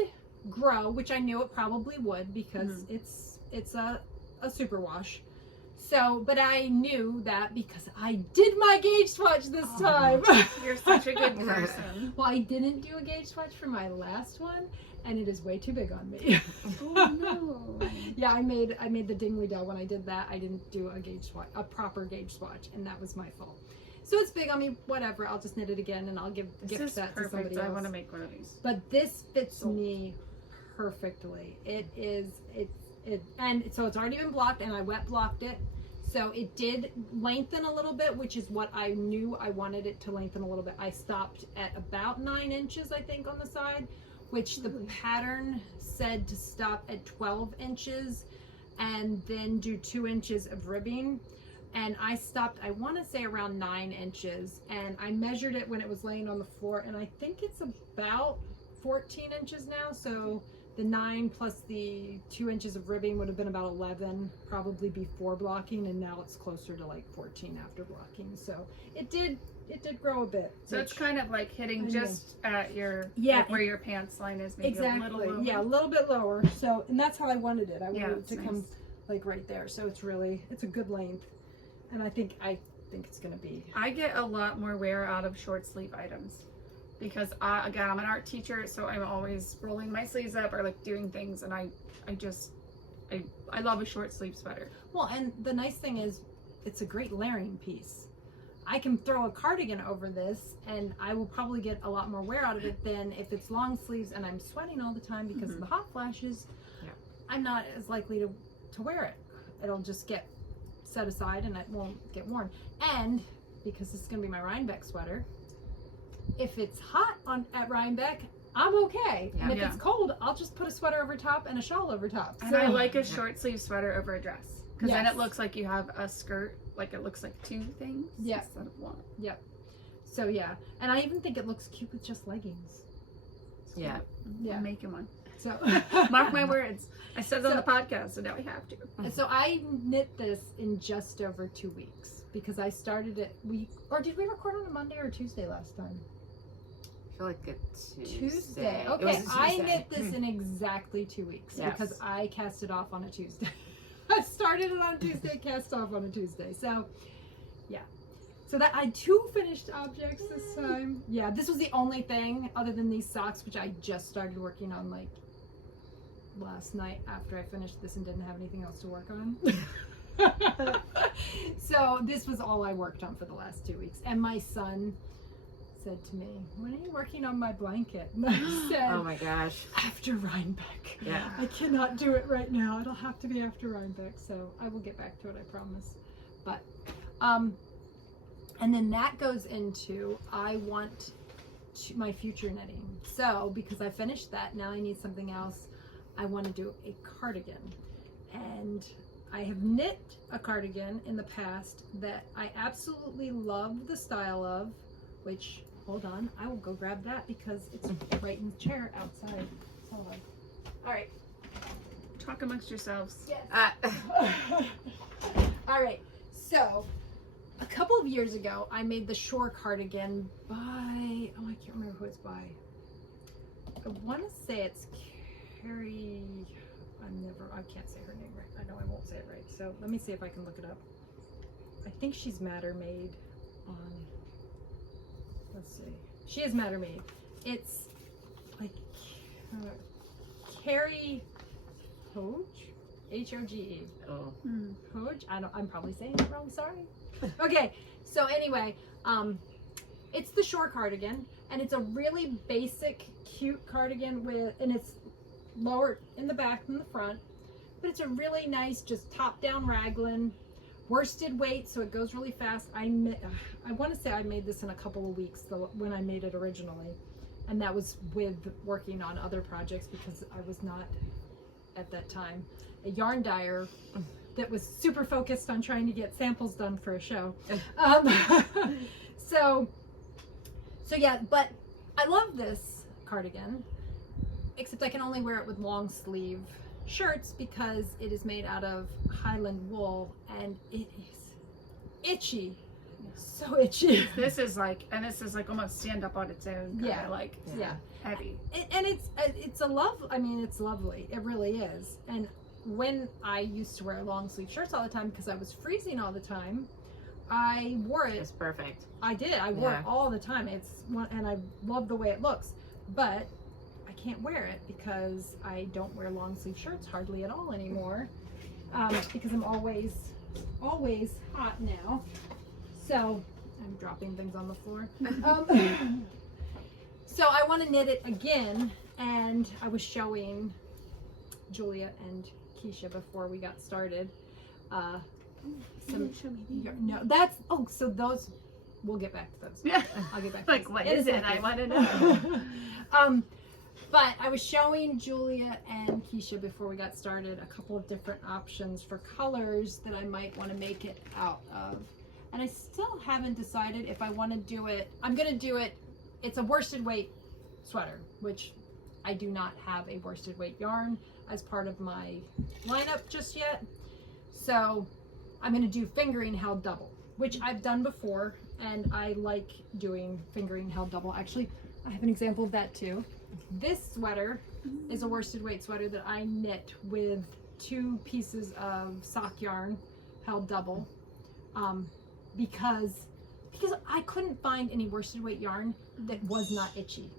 grow, which I knew it probably would, because it's a superwash. So, but I knew that because I did my gauge swatch this time. You're such a good person. Well, I didn't do a gauge swatch for my last one, and it is way too big on me. Oh no. Yeah, I made the dingly dell when I did that. I didn't do a gauge swatch, a proper gauge swatch, and that was my fault. So it's big on me. Whatever. I'll just knit it again, and I'll gift that to somebody else. I want to make one of these. But this fits me perfectly. And so it's already been blocked, and I wet blocked it. So it did lengthen a little bit, which is what I knew I wanted it to lengthen a little bit. I stopped at about 9 inches, I think, on the side, which the pattern said to stop at 12 inches and then do 2 inches of ribbing. And I stopped, I want to say around 9 inches, and I measured it when it was laying on the floor, and I think it's about 14 inches now. So the 9 plus the 2 inches of ribbing would have been about 11 probably before blocking, and now it's closer to like 14 after blocking. So it did grow a bit. So it's kind of like hitting just at your, like where your pants line is, maybe exactly. a little lower. Yeah, a little bit lower. So, and that's how I wanted it. I wanted it to nice. come like right there. So it's a good length, and I think it's gonna be. I get a lot more wear out of short sleeve items because again, I'm an art teacher, so I'm always rolling my sleeves up or like doing things, and I love a short sleeve sweater. Well, and the nice thing is it's a great layering piece. I can throw a cardigan over this, and I will probably get a lot more wear out of it than if it's long sleeves and I'm sweating all the time because of the hot flashes. Yeah. I'm not as likely to wear it. It'll just get set aside and it won't get worn. And because this is going to be my Rhinebeck sweater, if it's hot at Rhinebeck, I'm okay. Yeah. And if it's cold, I'll just put a sweater over top and a shawl over top. And I like a short sleeve sweater over a dress because then it looks like you have a skirt, like it looks like 2 things instead of 1. Yep. So yeah, and I even think it looks cute with just leggings. Yeah. Yeah. I'm making one. So Mark my words. I said it on the podcast, so now we have to. And so I knit this in just over 2 weeks because I started it did we record on a Monday or Tuesday last time? I feel like a Tuesday. It Okay, was a I Tuesday. knit this in exactly 2 weeks Yes. because I cast it off on a Tuesday. I started it on a Tuesday, cast off on a Tuesday. So yeah. So that I had 2 finished objects this time. Yeah, this was the only thing other than these socks, which I just started working on like last night after I finished this and didn't have anything else to work on. So this was all I worked on for the last 2 weeks. And my son said to me, "When are you working on my blanket?" And I said, Oh my gosh. "After Rhinebeck." Yeah. I cannot do it right now. It'll have to be after Rhinebeck. So I will get back to it, I promise. But and then that goes into I want my future knitting. So because I finished that, now I need something else. I want to do a cardigan, and I have knit a cardigan in the past that I absolutely love the style of, which, hold on, I will go grab that because it's right in the chair outside. Hold on. All right. Talk amongst yourselves. Yes. All right. So a couple of years ago, I made the shore cardigan by, I can't remember who it's by. I want to say it's Carrie, I can't say her name right. I know I won't say it right. So let me see if I can look it up. I think she's Mattermade on, let's see. She is Mattermade. It's like Carrie Hoge? H-O-G-E. Oh. Hoge? I'm probably saying it wrong, sorry. Okay, so anyway, it's the shore cardigan, and it's a really basic, cute cardigan and it's lower in the back than the front, but it's a really nice, just top-down raglan, worsted weight, so it goes really fast. I want to say I made this in a couple of weeks when I made it originally, and that was with working on other projects because I was not, at that time, a yarn dyer that was super focused on trying to get samples done for a show. So yeah, but I love this cardigan, except I can only wear it with long sleeve shirts because it is made out of Highland wool and it is itchy. So itchy. This is like almost stand up on its own. Yeah. Like yeah. heavy. And it's a love. I mean, it's lovely. It really is. And when I used to wear long sleeve shirts all the time because I was freezing all the time, I wore it. It's perfect. I did. I wore it all the time. And I love the way it looks, but I can't wear it because I don't wear long sleeve shirts hardly at all anymore, because I'm always hot now. So I'm dropping things on the floor. So I want to knit it again, and I was showing Julia and Kiesha before we got started. So those, we'll get back to those. Yeah. I'll get back to Like, those. what is it? I want to know. But I was showing Julia and Kiesha before we got started a couple of different options for colors that I might want to make it out of. And I still haven't decided if I want to do it. I'm going to do it. It's a worsted weight sweater, which I do not have a worsted weight yarn as part of my lineup just yet. So I'm going to do fingering held double, which I've done before, and I like doing fingering held double. Actually, I have an example of that too. This sweater is a worsted weight sweater that I knit with 2 pieces of sock yarn held double, because I couldn't find any worsted weight yarn that was not itchy.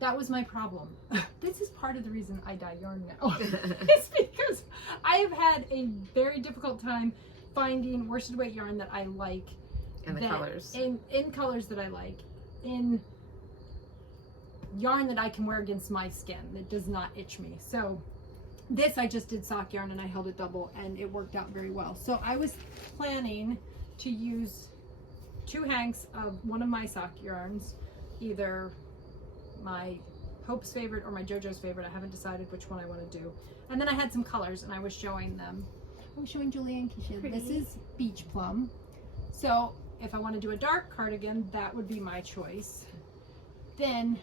That was my problem. This is part of the reason I dye yarn now. It's because I have had a very difficult time finding worsted weight yarn that I like. And the colors. In colors that I like. In yarn that I can wear against my skin that does not itch me. So this I just did sock yarn and I held it double, and it worked out very well. So I was planning to use 2 hanks of one of my sock yarns, either my Hope's favorite or my JoJo's favorite. I haven't decided which one I want to do. And then I had some colors and I was showing them. I was showing Julia and Kiesha. Pretty. This is Beach Plum. So if I want to do a dark cardigan, that would be my choice. Then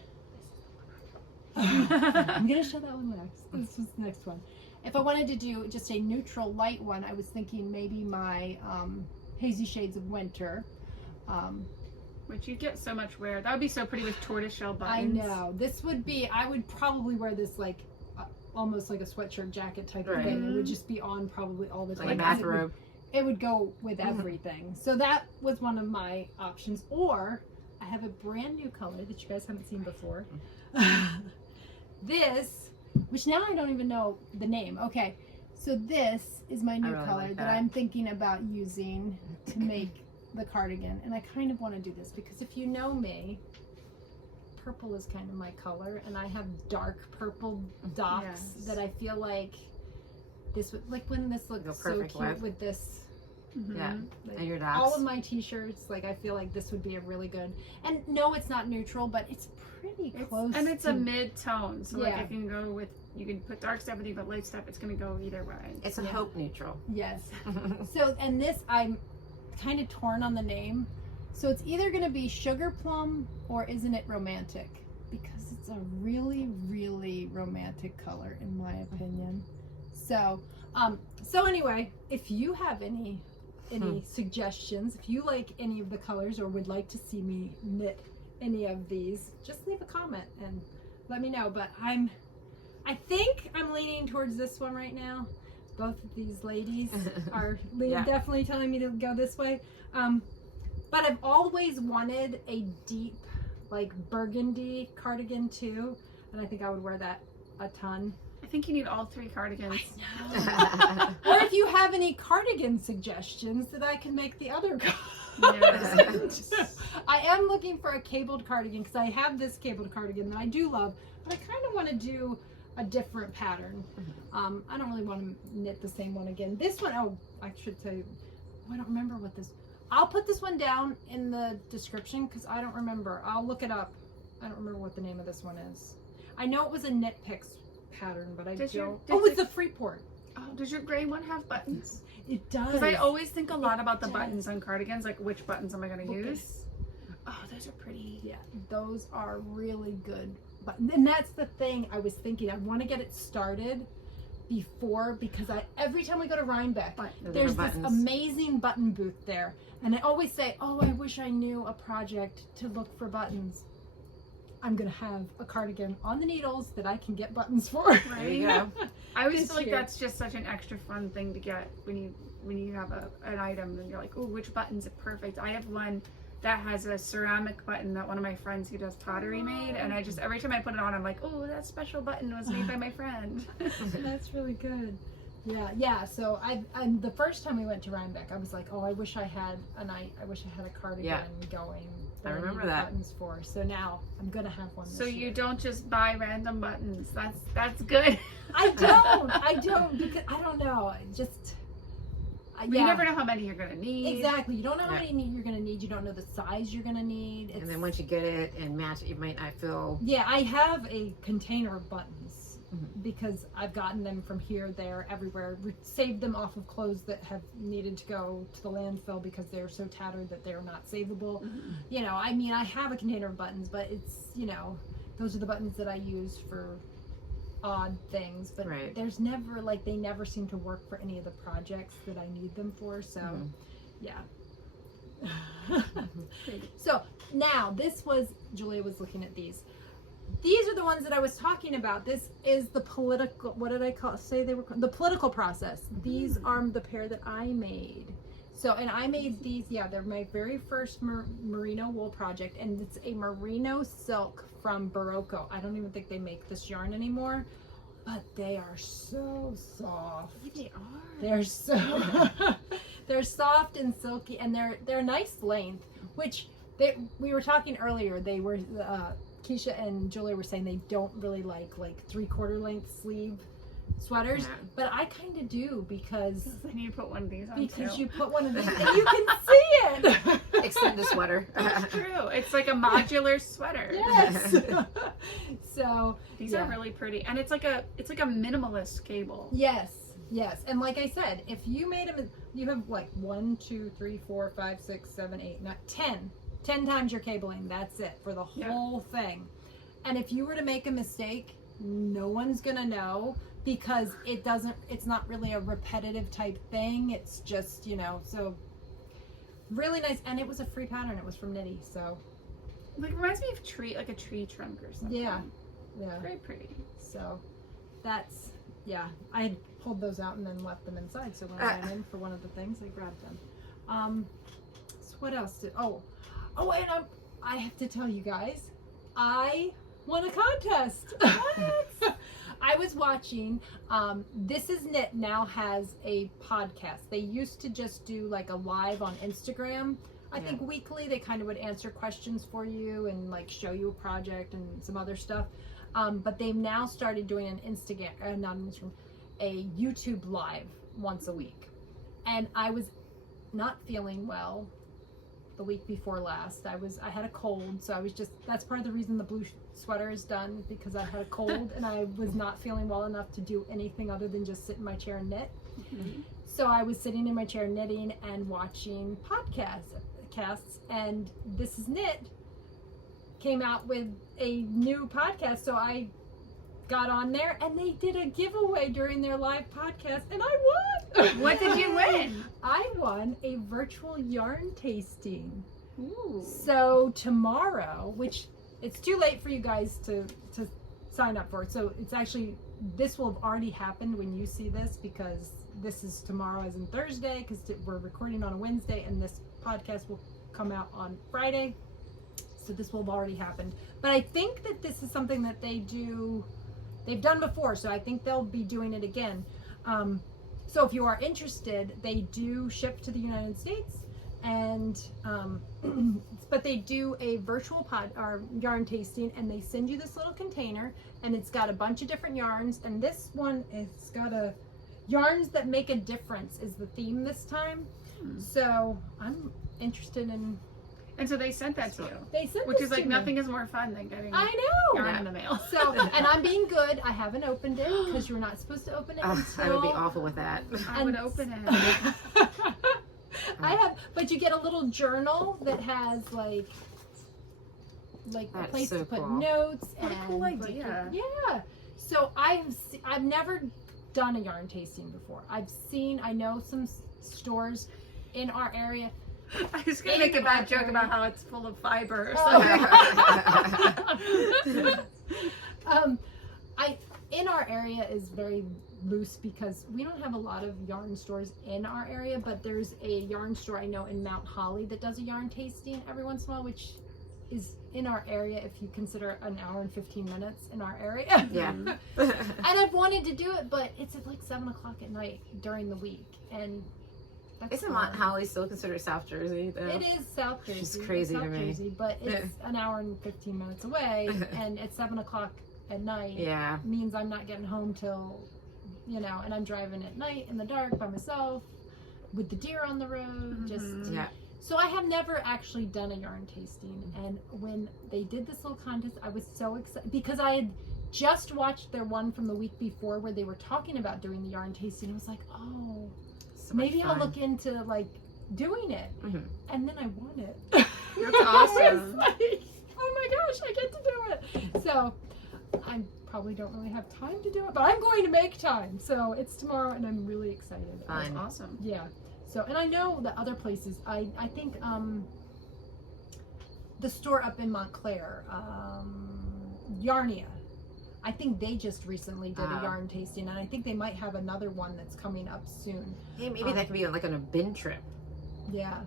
I'm going to show that one next. This is the next one. If I wanted to do just a neutral light one, I was thinking maybe my Hazy Shades of Winter. Which you get so much wear. That would be so pretty with tortoiseshell I buttons. know. This would be, I would probably wear this like almost like a sweatshirt jacket type of thing. It would just be on probably all the time. Like a bathrobe. It would go with everything. So that was one of my options. Or I have a brand new color that you guys haven't seen before. This, which now I don't even know the name. Okay, so this is my new really color like that I'm thinking about using to make the cardigan. And I kind of want to do this because if you know me, purple is kind of my color, and I have dark purple dots that I feel like this would, like when this looks so cute with this. Yeah, like, and your dots. all of my t-shirts, like I feel like this would be a really good, and no, it's not neutral, but it's pretty close. And it's a mid-tone, so like Yeah. it can go with, you can put dark stuff with you, but light stuff, it's going to go either way. It's a Hope neutral. Yes. So, and this, I'm kind of torn on the name. So it's either going to be Sugarplum or Isn't It Romantic? Because it's a really, really romantic color in my opinion. So, so anyway, if you have any suggestions, if you like any of the colors or would like to see me knit any of these, just leave a comment and let me know. But I think I'm leaning towards this one right now. Both of these ladies are definitely telling me to go this way. But I've always wanted a deep, like burgundy cardigan too, and I think I would wear that a ton. I think you need all 3 cardigans. I know. Or if you have any cardigan suggestions that I can make the other Yes. I am looking for a cabled cardigan because I have this cabled cardigan that I do love, but I kind of want to do a different pattern. I don't really want to knit the same one again. This one, oh, I should tell you, I don't remember what this, I'll put this one down in the description because I don't remember. I'll look it up. I don't remember what the name of this one is. I know it was a Knit Picks pattern, but I don't. Oh, it's the Freeport. Oh, does your gray one have buttons? It does. Because I always think a lot about the buttons on cardigans, like which buttons am I going to use? Oh, those are pretty. Yeah, those are really good. And that's the thing I was thinking. I want to get it started before, because every time we go to Rhinebeck, there's this amazing button booth there. And I always say, oh, I wish I knew a project to look for buttons. I'm going to have a cardigan on the needles that I can get buttons for. There you go. I always this feel like year. that's just such an extra fun thing to get when you have an item and you're like, oh, which button's perfect. I have one that has a ceramic button that one of my friends who does pottery made, and I just every time I put it on, I'm like, oh, that special button was made by my friend. That's really good. Yeah. So and the first time we went to Rhinebeck, I was like, oh, I wish I had a cardigan going. I remember needed that. buttons for. So now I'm gonna have one. So this you year. don't just buy random buttons. That's good. I don't because I don't know. I just. But you never know how many you're gonna need. Exactly. You don't know how many you're gonna need. You don't know the size you're gonna need. And then once you get it and match it, you might not feel. Yeah, I have a container of buttons because I've gotten them from here, there, everywhere. Saved them off of clothes that have needed to go to the landfill because they're so tattered that they're not savable. You know, I mean, I have a container of buttons, but it's, you know, those are the buttons that I use for odd things. But there's never, like, they never seem to work for any of the projects that I need them for. So, yeah. So now Julia was looking at these. These are the ones that I was talking about. This is the political, what did I say they were? The political process. These are the pair that I made. So, and I made these, they're my very first merino wool project, and it's a merino silk from Barocco. I don't even think they make this yarn anymore, but they are so soft. They are. They're so, they're soft and silky, and they're nice length, which we were talking earlier, they were, Kiesha and Julia were saying they don't really like 3/4 length sleeve sweaters, but I kind of do because I need to put one of these on because too. you put one of these and you can see it. Extend the sweater. It's true. It's like a modular sweater. Yes. So these are really pretty, and it's like a minimalist cable. Yes, and like I said, if you made them, you have like 1, 2, 3, 4, 5, 6, 7, 8, 9, 10 times your cabling. That's it for the whole thing. And if you were to make a mistake, no one's gonna know because it's not really a repetitive type thing. It's just, you know, so really nice. And it was a free pattern. It was from Knitty, so Like reminds me of a tree trunk or something. yeah. Very pretty. So that's I had pulled those out and then left them inside. So when I went in for one of the things, I grabbed them. So what else and I have to tell you guys, I won a contest. I was watching, This Is Knit now has a podcast. They used to just do like a live on Instagram. I think weekly they kind of would answer questions for you and like show you a project and some other stuff. But they've now started doing a YouTube live once a week. And I was not feeling well the week before last. I had a cold, so that's part of the reason the blue sweater is done, because I had a cold and I was not feeling well enough to do anything other than just sit in my chair and knit. So I was sitting in my chair knitting and watching podcasts, and This Is Knit came out with a new podcast, so I got on there and they did a giveaway during their live podcast and I won. What did you win? I won a virtual yarn tasting. Ooh. So tomorrow, which it's too late for you guys to sign up for it. So it's actually, this will have already happened when you see this, because this is tomorrow as in Thursday, because we're recording on a Wednesday and this podcast will come out on Friday. So this will have already happened. But I think that this is something that they've done before, so I think they'll be doing it again. So if you are interested, they do ship to the United States, and but they do a virtual yarn tasting, and they send you this little container, and it's got a bunch of different yarns, and this one, it's got yarns that make a difference is the theme this time. So I'm interested in. And so they sent that to you. They sent which this is like to me. nothing is more fun than getting yarn in the mail. So, and I'm being good. I haven't opened it because you're not supposed to open it until... I would be awful with that. I would open it. I have, but you get a little journal that has like a place to put notes. What a cool idea. Yeah. So I've never done a yarn tasting before. I know some stores in our area. I was going to make a bad joke about how it's full of fiber or Oh. something. in our area is very loose because we don't have a lot of yarn stores in our area, but there's a yarn store I know in Mount Holly that does a yarn tasting every once in a while, which is in our area if you consider an hour and 15 minutes in our area. Yeah. And I've wanted to do it, but it's at like 7 o'clock at night during the week, and that's Isn't Mount Holly still considered South Jersey, though? It is South Jersey. It's crazy South to me. Jersey, but it's an hour and 15 minutes away, and at 7 o'clock at night Yeah. means I'm not getting home till, and I'm driving at night in the dark by myself with the deer on the road. Just Yeah. So I have never actually done a yarn tasting, and when they did this little contest, I was so excited because I had just watched their one from the week before where they were talking about doing the yarn tasting. I was like, oh, So much maybe I'll fun. look into like doing it, and then I won it. That's awesome. Like, oh my gosh, I get to do it. So I probably don't really have time to do it, but I'm going to make time. So it's tomorrow, and I'm really excited. Fun. Awesome. Yeah. So, and I know the other places, I think the store up in Montclair, Yarnia, I think they just recently did a yarn tasting, and I think they might have another one that's coming up soon. Hey, maybe that could be like on a bin trip. Yeah.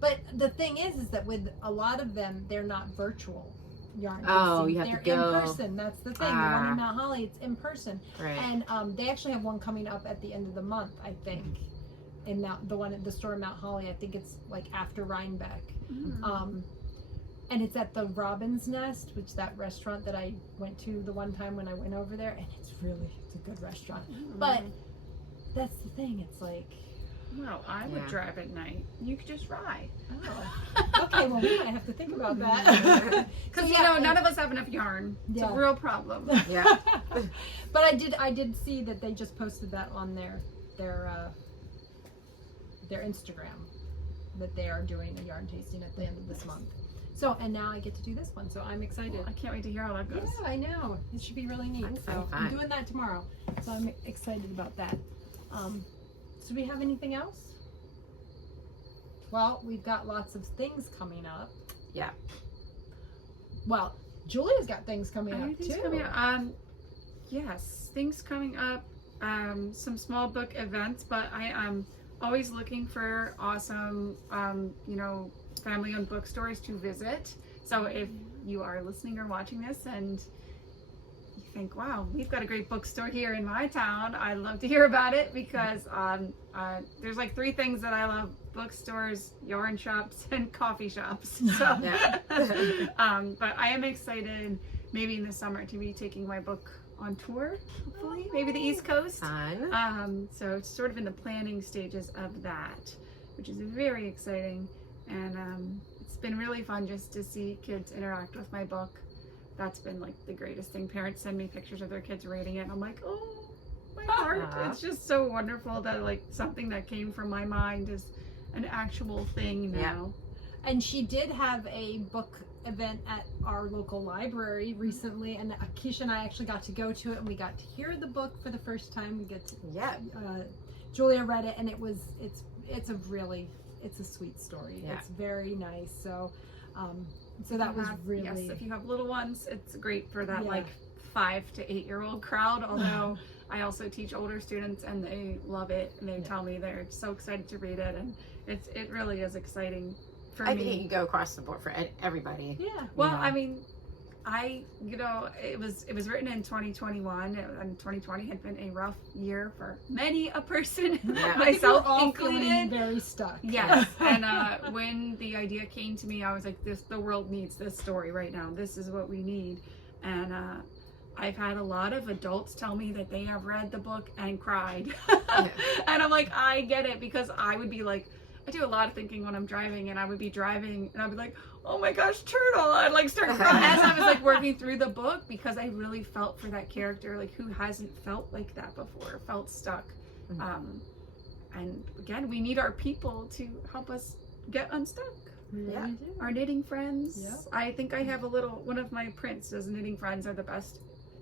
But the thing is that with a lot of them, they're not virtual yarn Oh, tasting. you have they're to go. in person. That's the thing. The one in Mount Holly, it's in person. Right. And they actually have one coming up at the end of the month, I think. In the one at the store in Mount Holly, I think it's like after Rhinebeck. And it's at the Robin's Nest, which that restaurant that I went to the one time when I went over there, and it's a good restaurant. But that's the thing, it's like, Well, I would drive at night. You could just ride. oh, okay, well we might have to think about that. Because So, none of us have enough yarn. It's a real problem. Yeah. But I did see that they just posted that on their Instagram, that they are doing a yarn tasting at the end of this month. So, and now I get to do this one, so I'm excited. I can't wait to hear how that goes. Yeah, I know. It should be really neat. So I'm doing that tomorrow. So I'm excited about that. So do we have anything else? Well, we've got lots of things coming up. Yeah. Well, Julia's got things coming up Everything's too. coming up. Yes, things coming up. Some small book events, but I am always looking for awesome, family-owned bookstores to visit. So if you are listening or watching this and you think, wow, we've got a great bookstore here in my town, I'd love to hear about it, because there's like 3 things that I love: bookstores, yarn shops, and coffee shops. So, but I am excited maybe in the summer to be taking my book on tour, hopefully, maybe the East Coast. Fun. So it's sort of in the planning stages of that, which is very exciting. And it's been really fun just to see kids interact with my book. That's been like the greatest thing. Parents send me pictures of their kids reading it, and I'm like, oh, my heart. It's just so wonderful that like something that came from my mind is an actual thing now. And she did have a book event at our local library recently, and Kiesha and I actually got to go to it, and we got to hear the book for the first time. We get to Julia read it, and it's a sweet story. It's very nice. So so that was really, yes, if you have little ones, it's great for that like 5 to 8-year-old crowd, although I also teach older students, and they love it, and they tell me they're so excited to read it, and it really is exciting for me. I think you go across the board for everybody. Yeah. Well, I mean, it was written in 2021, and 2020 had been a rough year for many a person, myself included. Very stuck. Yes, and when the idea came to me, I was like, the world needs this story right now. This is what we need. And I've had a lot of adults tell me that they have read the book and cried. And I'm like, I get it, because I would be like, I do a lot of thinking when I'm driving, and I would be driving and I'd be like, oh my gosh, turtle. I'd like start crying as I was like working through the book, because I really felt for that character. Like, who hasn't felt like that before, felt stuck? And again, we need our people to help us get unstuck. Yeah. Our knitting friends. Yep. I think I have one of my prints says knitting friends are the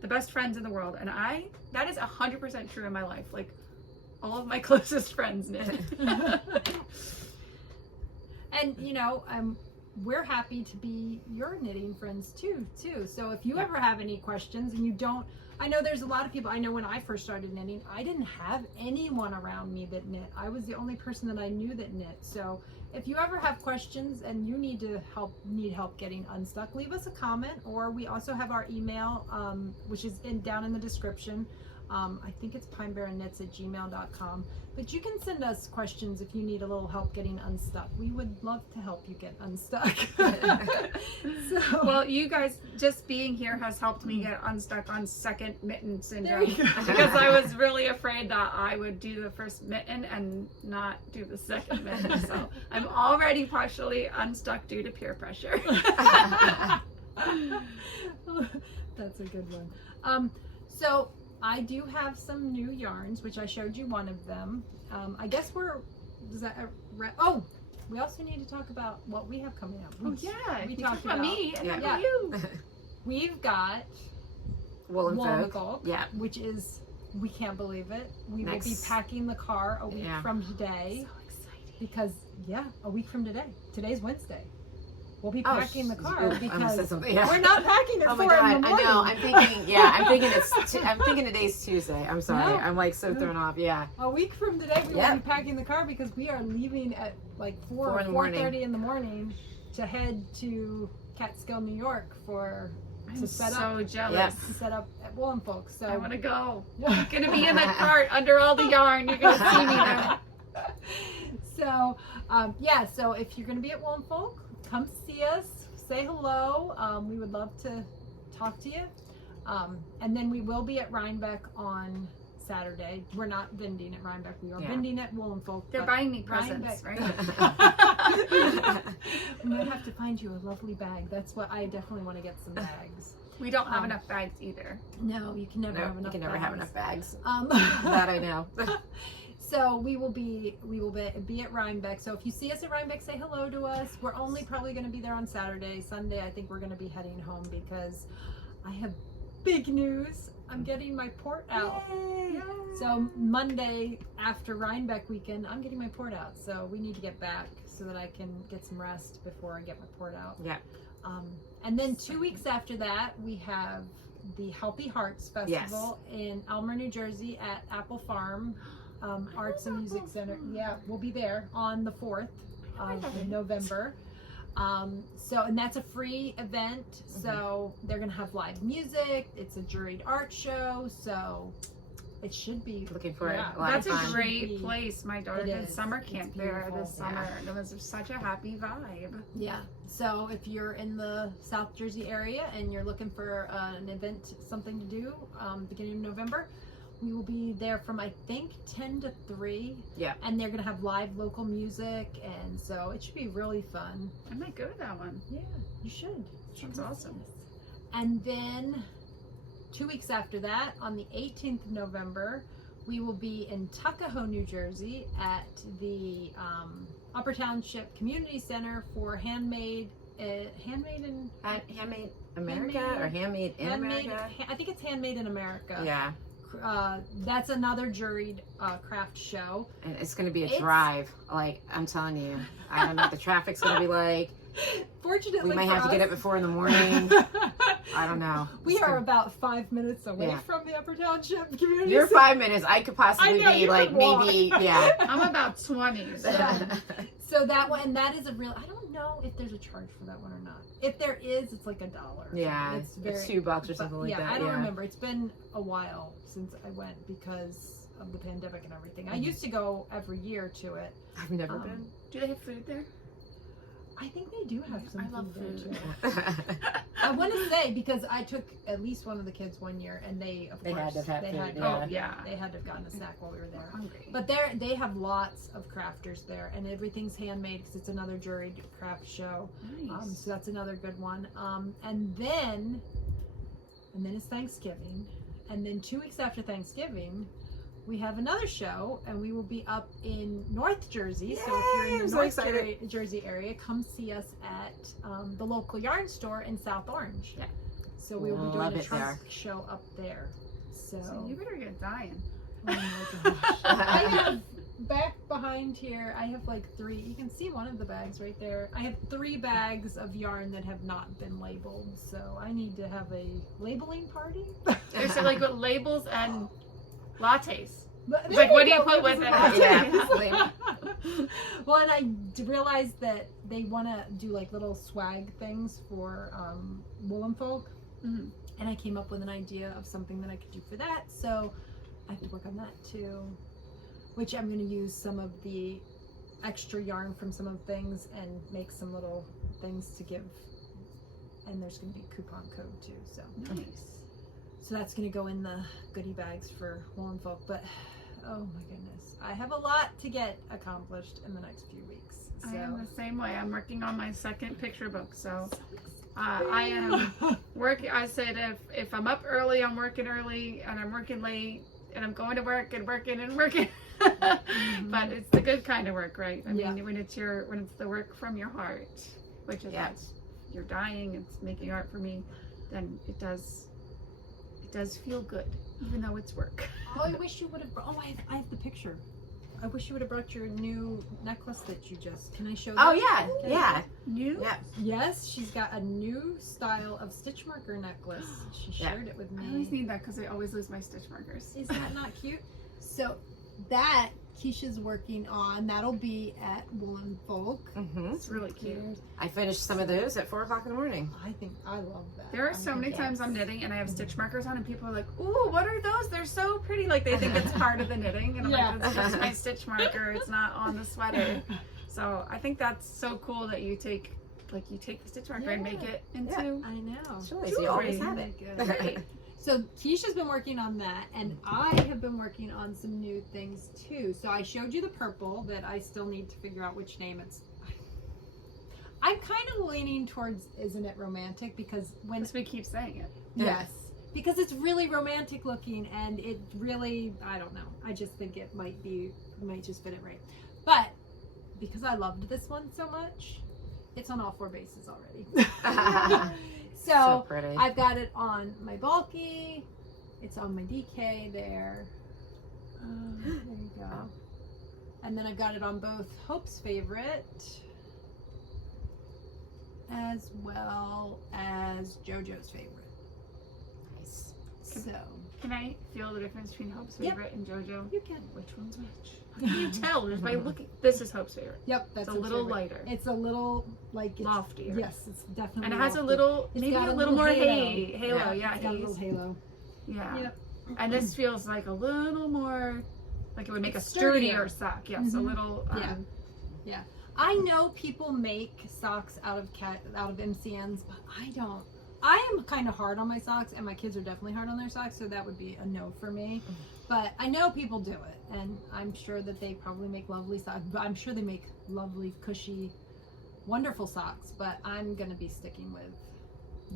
best friends in the world. And that is 100% true in my life. Like, all of my closest friends knit. And we're happy to be your knitting friends too. So if you ever have any questions and you don't, I know there's a lot of people. I know when I first started knitting, I didn't have anyone around me that knit. I was the only person that I knew that knit. So if you ever have questions and you need help getting unstuck, leave us a comment. Or we also have our email, which is down in the description. I think it's pinebarrenknits@gmail.com. But you can send us questions if you need a little help getting unstuck. We would love to help you get unstuck. Well, you guys, just being here has helped me get unstuck on second mitten syndrome. There you go. Because I was really afraid that I would do the first mitten and not do the second mitten. So I'm already partially unstuck due to peer pressure. That's a good one. So I do have some new yarns, which I showed you one of them. I guess we also need to talk about what we have coming up. Oh yeah, we you talked about me and yeah. you. We've got Woolen Woolen folk. folk, Yeah. which is, we can't believe it. We will be Next. packing the car a week from today. So exciting. Because, a week from today. Today's Wednesday. We'll be Oh, packing the car ooh, I almost because said something, yeah. we're not packing at Oh 4 my God, in the I morning. know. I'm thinking today's Tuesday. I'm sorry. No. I'm like so thrown off. Yeah. A week from today, we will Yeah. be packing the car because we are leaving at like 4 4 or in the morning. 4:30 in the morning to head to Catskill, New York I'm to set so up jealous. to set up at Woolen Folk. So I want to go. I'm gonna be in the cart under all the yarn. You're gonna see me there. So so if you're going to be at Woolen Folk, come see us, say hello. We would love to talk to you. And then we will be at Rhinebeck on Saturday. We're not vending at Rhinebeck. We are vending at Woolen Folk. They're but buying me presents, Rhinebeck- right? I'm going to have to find you a lovely bag. That's what I definitely want to get, some bags. We don't have enough bags either. No, you can never have You enough can never bags. have enough bags. Um, That I know. So we will be at Rhinebeck. So if you see us at Rhinebeck, say hello to us. We're only probably going to be there on Saturday. Sunday, I think we're going to be heading home because I have big news. I'm getting my port out. Yay. So Monday after Rhinebeck weekend, I'm getting my port out. So we need to get back so that I can get some rest before I get my port out. Yeah. And then 2 weeks after that, we have the Healthy Hearts Festival in Elmer, New Jersey at Apple Farm. Arts and Music Center. Yeah, we'll be there on the 4th of November. And that's a free event. So they're going to have live music. It's a juried art show. So it should be. Looking for it. Yeah, A lot That's of a fun. great place. My daughter It did is. summer It's camp there beautiful. this summer. And it was such a happy vibe. Yeah. So if you're in the South Jersey area and you're looking for an event, something to do, beginning of November, we will be there from, I think, 10 to 3. Yeah. And they're going to have live local music. And so it should be really fun. I might go to that one. Yeah, you should. Sounds awesome. And then 2 weeks after that, on the 18th of November, we will be in Tuckahoe, New Jersey at the Upper Township Community Center for Handmade America or Handmade in America? I think it's Handmade in America. Yeah. That's another juried craft show. And it's going to be a It's- drive. Like, I'm telling you. I don't know what the traffic's going to be like. Fortunately, We might have to get up before in the morning. I don't know. We are about 5 minutes away Yeah. from the Upper Township Community You're Center. 5 minutes. I could possibly I know, be you like could walk. maybe, yeah. I'm about 20. So. So that one, that is a real, I don't know if there's a charge for that one or not. If there is, it's like $1. Yeah, It's it's $2 or something like yeah, that. I don't remember. It's been a while since I went because of the pandemic and everything. I used to go every year to it. I've never been. Do they have food there? I think they do have some I love food. food. There too. I want to say because I took at least one of the kids one year and they, of They course, had to have they food, had to, yeah. Oh, yeah. they had to have gotten a snack while we were there. Hungry. But they have lots of crafters there, and everything's handmade because it's another juried craft show. Nice. So that's another good one. And then it's Thanksgiving, and then 2 weeks after Thanksgiving, we have another show, and we will be up in North Jersey. So if you're Yay, in I'm the so North excited. Jersey area, come see us at the local yarn store in South Orange. Yeah. So we will be Love doing a it there. trunk show up there. So you better get dying. Oh my gosh. I have back behind here, I have like 3. You can see one of the bags right there. I have 3 bags of yarn that have not been labeled, so I need to have a labeling party. There's like with labels and lattes. But It's like, what do you go, put with labels it? and lattes. Yeah. Well, and I realized that they want to do like little swag things for woolen folk. Mhm. And I came up with an idea of something that I could do for that. So I have to work on that too, which I'm going to use some of the extra yarn from some of the things and make some little things to give. And there's going to be a coupon code too. So Nice. so that's going to go in the goodie bags for woolen folk. But oh my goodness, I have a lot to get accomplished in the next few weeks. So I am the same way. I'm working on my 2nd picture book, so I am working. I said if I'm up early, I'm working early, and I'm working late, and I'm going to work and working and working. But it's the good kind of work, right? I mean, when it's the work from your heart, which is what you're dying, it's making art for me, then it does feel good, even though it's work. Oh, I wish you would have. Oh, I have the picture. I wish you would have brought your new necklace that you just. Can I show? Oh that? yeah, yeah, New? yeah. Yes, she's got a new style of stitch marker necklace. She shared it with me. I always need that because I always lose my stitch markers. Is that not cute? So that Kiesha's working on. That'll be at Woolen Folk. It's really cute. I finished some of those at 4 o'clock in the morning. I think I love that. There are so many times I'm knitting and I have stitch markers on and people are like, ooh, what are those? They're so pretty. Like they think it's part of the knitting. And I'm like, it's just my stitch marker. It's not on the sweater. So I think that's so cool that you take the stitch marker and make it into I know. Sure, so you always have it. Good. So Kiesha's been working on that, and I have been working on some new things too. So I showed you the purple that I still need to figure out which name it's. I'm kind of leaning towards Isn't It Romantic, because when we keep saying it. yes, because it's really romantic looking, and it really, I don't know. I just think it might just fit it right. But because I loved this one so much, it's on all 4 bases already. So pretty. I've got it on my bulky. It's on my DK there. There you go. And then I've got it on both Hope's favorite as well as JoJo's favorite. Nice. So Can I feel the difference between Hope's favorite and JoJo? you can. Which one's which? How can you tell just by looking? This is Hope's favorite. Yep, that's It's a little favorite. lighter. It's a little like Loftier. Yes, it's definitely. And it has a lofty. little, It's maybe got a little more halo. halo. Yeah, It's got a little haze. halo. Yeah. Yep. And this feels like a little more, like it would make It's a sturdier sturdier. sock. Yes, a Mhm. little. Yeah. I know people make socks out of MCNs, but I don't. I am kind of hard on my socks, and my kids are definitely hard on their socks, so that would be a no for me. But I know people do it, and I'm sure that they probably make lovely socks. But I'm sure they make lovely, cushy, wonderful socks. But I'm gonna be sticking with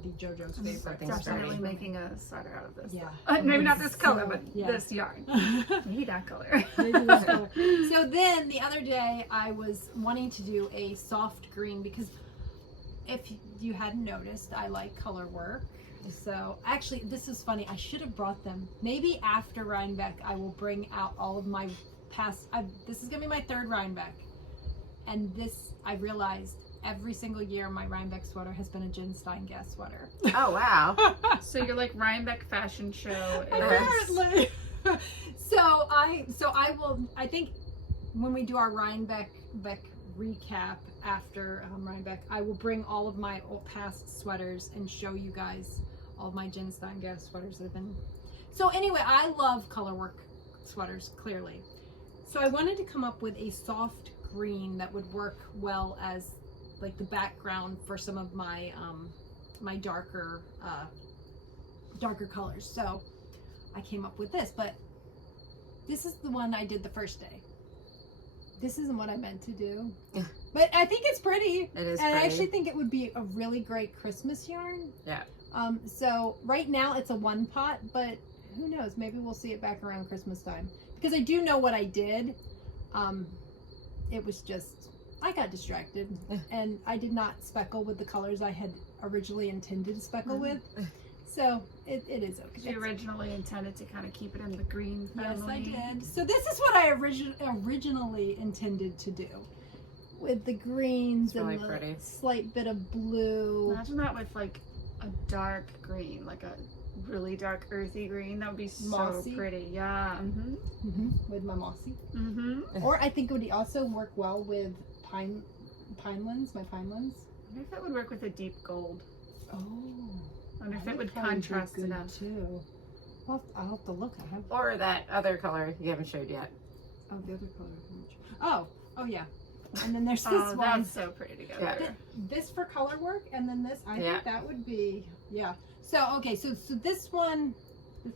the JoJo's favorite. Something Definitely sturdy. making a sweater out of this. Yeah. Maybe not this color, So, but yeah. this yarn. Maybe that color. So then the other day I was wanting to do a soft green, because if you hadn't noticed, I like color work. So actually, this is funny. I should have brought them. Maybe after Rhinebeck, I will bring out all of my past. This is gonna be my 3rd Rhinebeck, and this I realized every single year my Rhinebeck sweater has been a Jen Steingast sweater. Oh wow. So you're like Rhinebeck fashion show. Apparently. So I will. I think when we do our Rhinebeck recap after Rhinebeck, I will bring all of my past sweaters and show you guys all of my Jen Steingast sweaters that have been. So anyway, I love color work sweaters, clearly. So I wanted to come up with a soft green that would work well as like the background for some of my my darker colors. So I came up with this, but this is the one I did the first day. This isn't what I meant to do. Yeah. But I think it's pretty. It is And pretty. I actually think it would be a really great Christmas yarn. Yeah. So right now it's a 1 pot, but who knows? Maybe we'll see it back around Christmas time. Because I do know what I did. It was just, I got distracted and I did not speckle with the colors I had originally intended to speckle with. So it is okay. She originally intended to kind of keep it in the green Yes, I family. did. So this is what I originally intended to do, with the greens It's really and the pretty. slight bit of blue. Imagine that with like a dark green, like a really dark earthy green. That would be so Mossy. pretty. Yeah. With my mossy. Mm-hmm. Or I think it would also work well with pinelands, my pinelands. I wonder if that would work with a deep gold. Oh. I wonder if that it would probably be contrast good enough. too. I'll have to look. I have Or that other color you haven't showed yet. the other color. Oh yeah. And then there's this Oh, one. that's so pretty together. Yeah. This for color work, and then this. I Yeah. think that would be So okay, so this one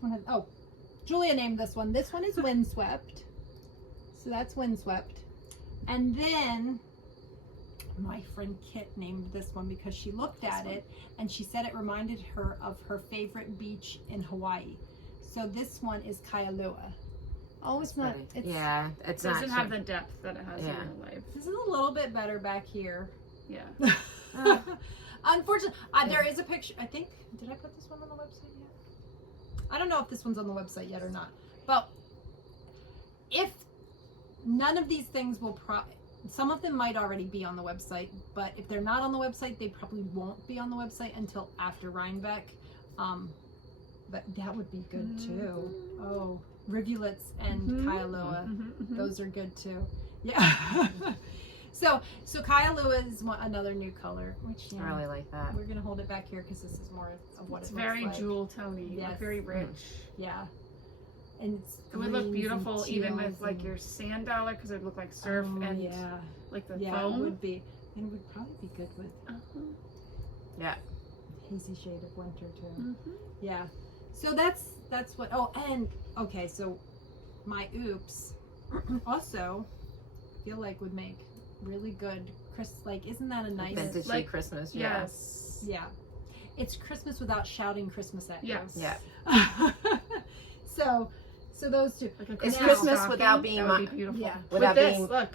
has Julia named this one. This one is windswept. So that's windswept. And then my friend Kit named this one because she looked at it and she said it reminded her of her favorite beach in Hawaii. So this one is Kailua. Oh, it's not. Pretty. It's, Yeah, it's It doesn't not. have the depth that it has Yeah. in real life. This is a little bit better back here. Yeah. Unfortunately, there is a picture. I think, did I put this one on the website yet? I don't know if this one's on the website yet or not. But if none of these things will some of them might already be on the website, but if they're not on the website, they probably won't be on the website until after Rhinebeck. But that would be good too. Oh, rivulets and Kailua. Those are good too. Yeah. So Kailua is another new color, which I really like that. we're gonna hold it back here because this is more of what It's it looks very like. jewel tony, Yes. very rich. Yeah, and it's It would look greens beautiful and even teals with like and- your sand dollar because it would look like surf Oh, and yeah, like the yeah, it foam. would be, and it would probably be good with Yeah. hazy shade of winter too. Mhm. Yeah, so that's what. Oh, and okay, so my oops also feel like would make really good like, isn't that a nice Vintage like- Christmas. Yeah. Yes. Yeah, it's Christmas without shouting Christmas at you. Yes. Yeah. so those two. Like a It's Christmas Christmas stocking, without being that would mon- be beautiful. Yeah. Without with this, being- look.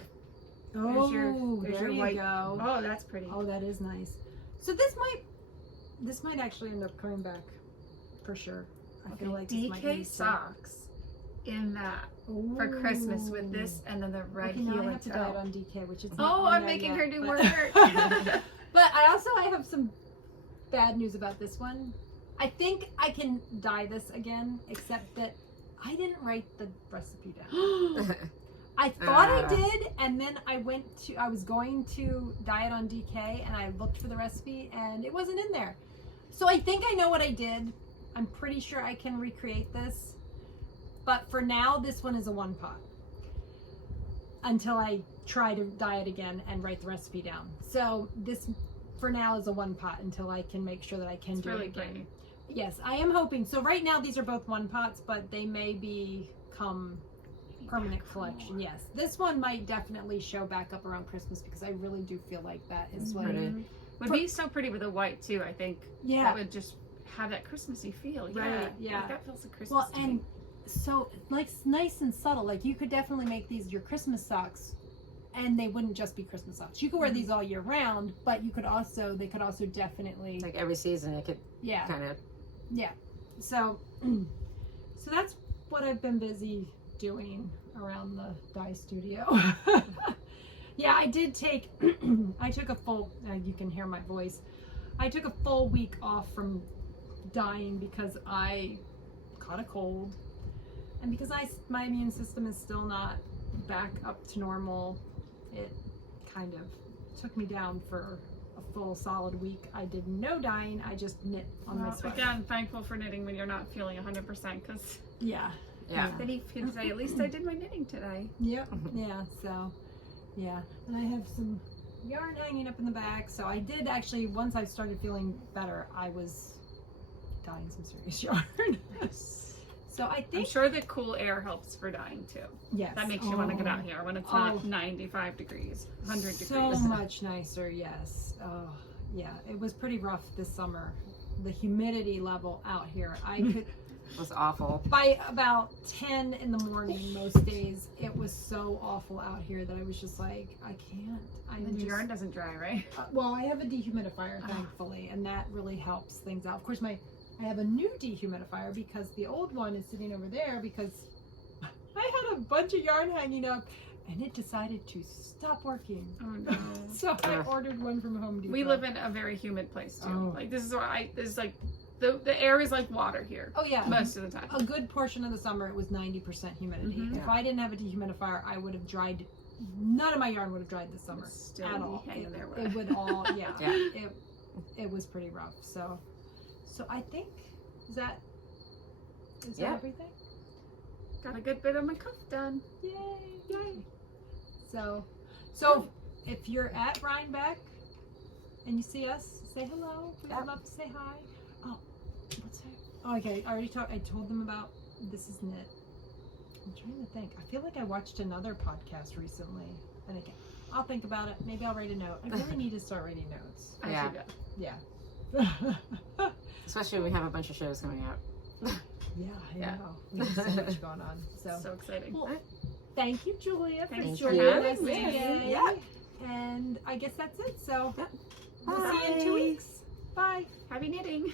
Oh, there's there your you white. go. Oh, that's pretty. Oh, that is nice. So this might actually end up coming back for sure. I feel like this might DK need to- socks in that for Christmas with this and then the red Okay, now heel I and have to dye it toe. on DK, which is not Oh, on I'm there making yet, her do but- more work. But I have some bad news about this one. I think I can dye this again, except that I didn't write the recipe down. I thought I did, and then I was going to dye it on DK, and I looked for the recipe, and it wasn't in there. So I think I know what I did. I'm pretty sure I can recreate this. But for now, this one is a one pot. Until I try to dye it again and write the recipe down. So this, for now, is a one pot until I can make sure that I can It's do really it again. pretty. Yes, I am hoping. So right now, these are both one pots, but they may become permanent collection. Yes, this one might definitely show back up around Christmas because I really do feel like that is what. Pretty. Mhm. Would be so pretty with the white too. I think Yeah. that would just have that Christmassy feel. Yeah, Right, yeah. Like, that feels like Christmas. Well, to me. and so like nice and subtle. Like you could definitely make these your Christmas socks, and they wouldn't just be Christmas socks. You could wear these all year round, but they could also definitely Like every season, it could yeah. kind of. Yeah. So that's what I've been busy doing around the dye studio. Yeah, I did take, I took a full, you can hear my voice. I took a full week off from dyeing because I caught a cold and because my immune system is still not back up to normal. It kind of took me down for a full solid week. I did no dyeing. I just knit on my Well, sweater. again, thankful for knitting when you're not feeling 100% because Yeah. Yeah. then you can say, at least I did my knitting today. Yep. Yeah. So, yeah. And I have some yarn hanging up in the back. So I did actually, once I started feeling better, I was dyeing some serious yarn. So I I'm think, sure the cool air helps for dyeing too. yes. That makes you want to get out here when it's Oh. not 95 degrees, 100 So degrees. much nicer. Yes. Oh, yeah. It was pretty rough this summer. The humidity level out here, I could. It was awful. By about 10 in the morning most days, it was so awful out here that I was just like, I can't. And your yarn doesn't dry, right? Well, I have a dehumidifier, thankfully, and that really helps things out. Of course, my I have a new dehumidifier because the old one is sitting over there because I had a bunch of yarn hanging up and it decided to stop working. Oh no. So I ordered one from Home Depot. We live in a very humid place too. Oh. Like this is why this is like the air is like water here. Oh yeah. Most of the time. A good portion of the summer it was 90% humidity. Mhm. If I didn't have a dehumidifier, I would have dried. None of my yarn would have dried this summer Still at all. hanging there with It would all, yeah. Yeah. It was pretty rough. So I think is that Yeah. everything? Got a good bit of my cuff done. Yay! Yay. So if you're at Rhinebeck and you see us, say hello. We would love to say hi. Oh, what's that? Oh, okay. I told them about This Is Knit. I'm trying to think. I feel like I watched another podcast recently, and I'll think about it. Maybe I'll write a note. I really need to start writing notes. As Yeah. you go. Yeah. Especially when we have a bunch of shows coming out. Yeah, I Yeah. know. We have so much going on. So exciting. Well, thank you, Julia, for Thank joining you. us Yeah. today. Yeah. And I guess that's it. So Yep. we'll see you in 2 Bye. weeks. Bye. Happy knitting.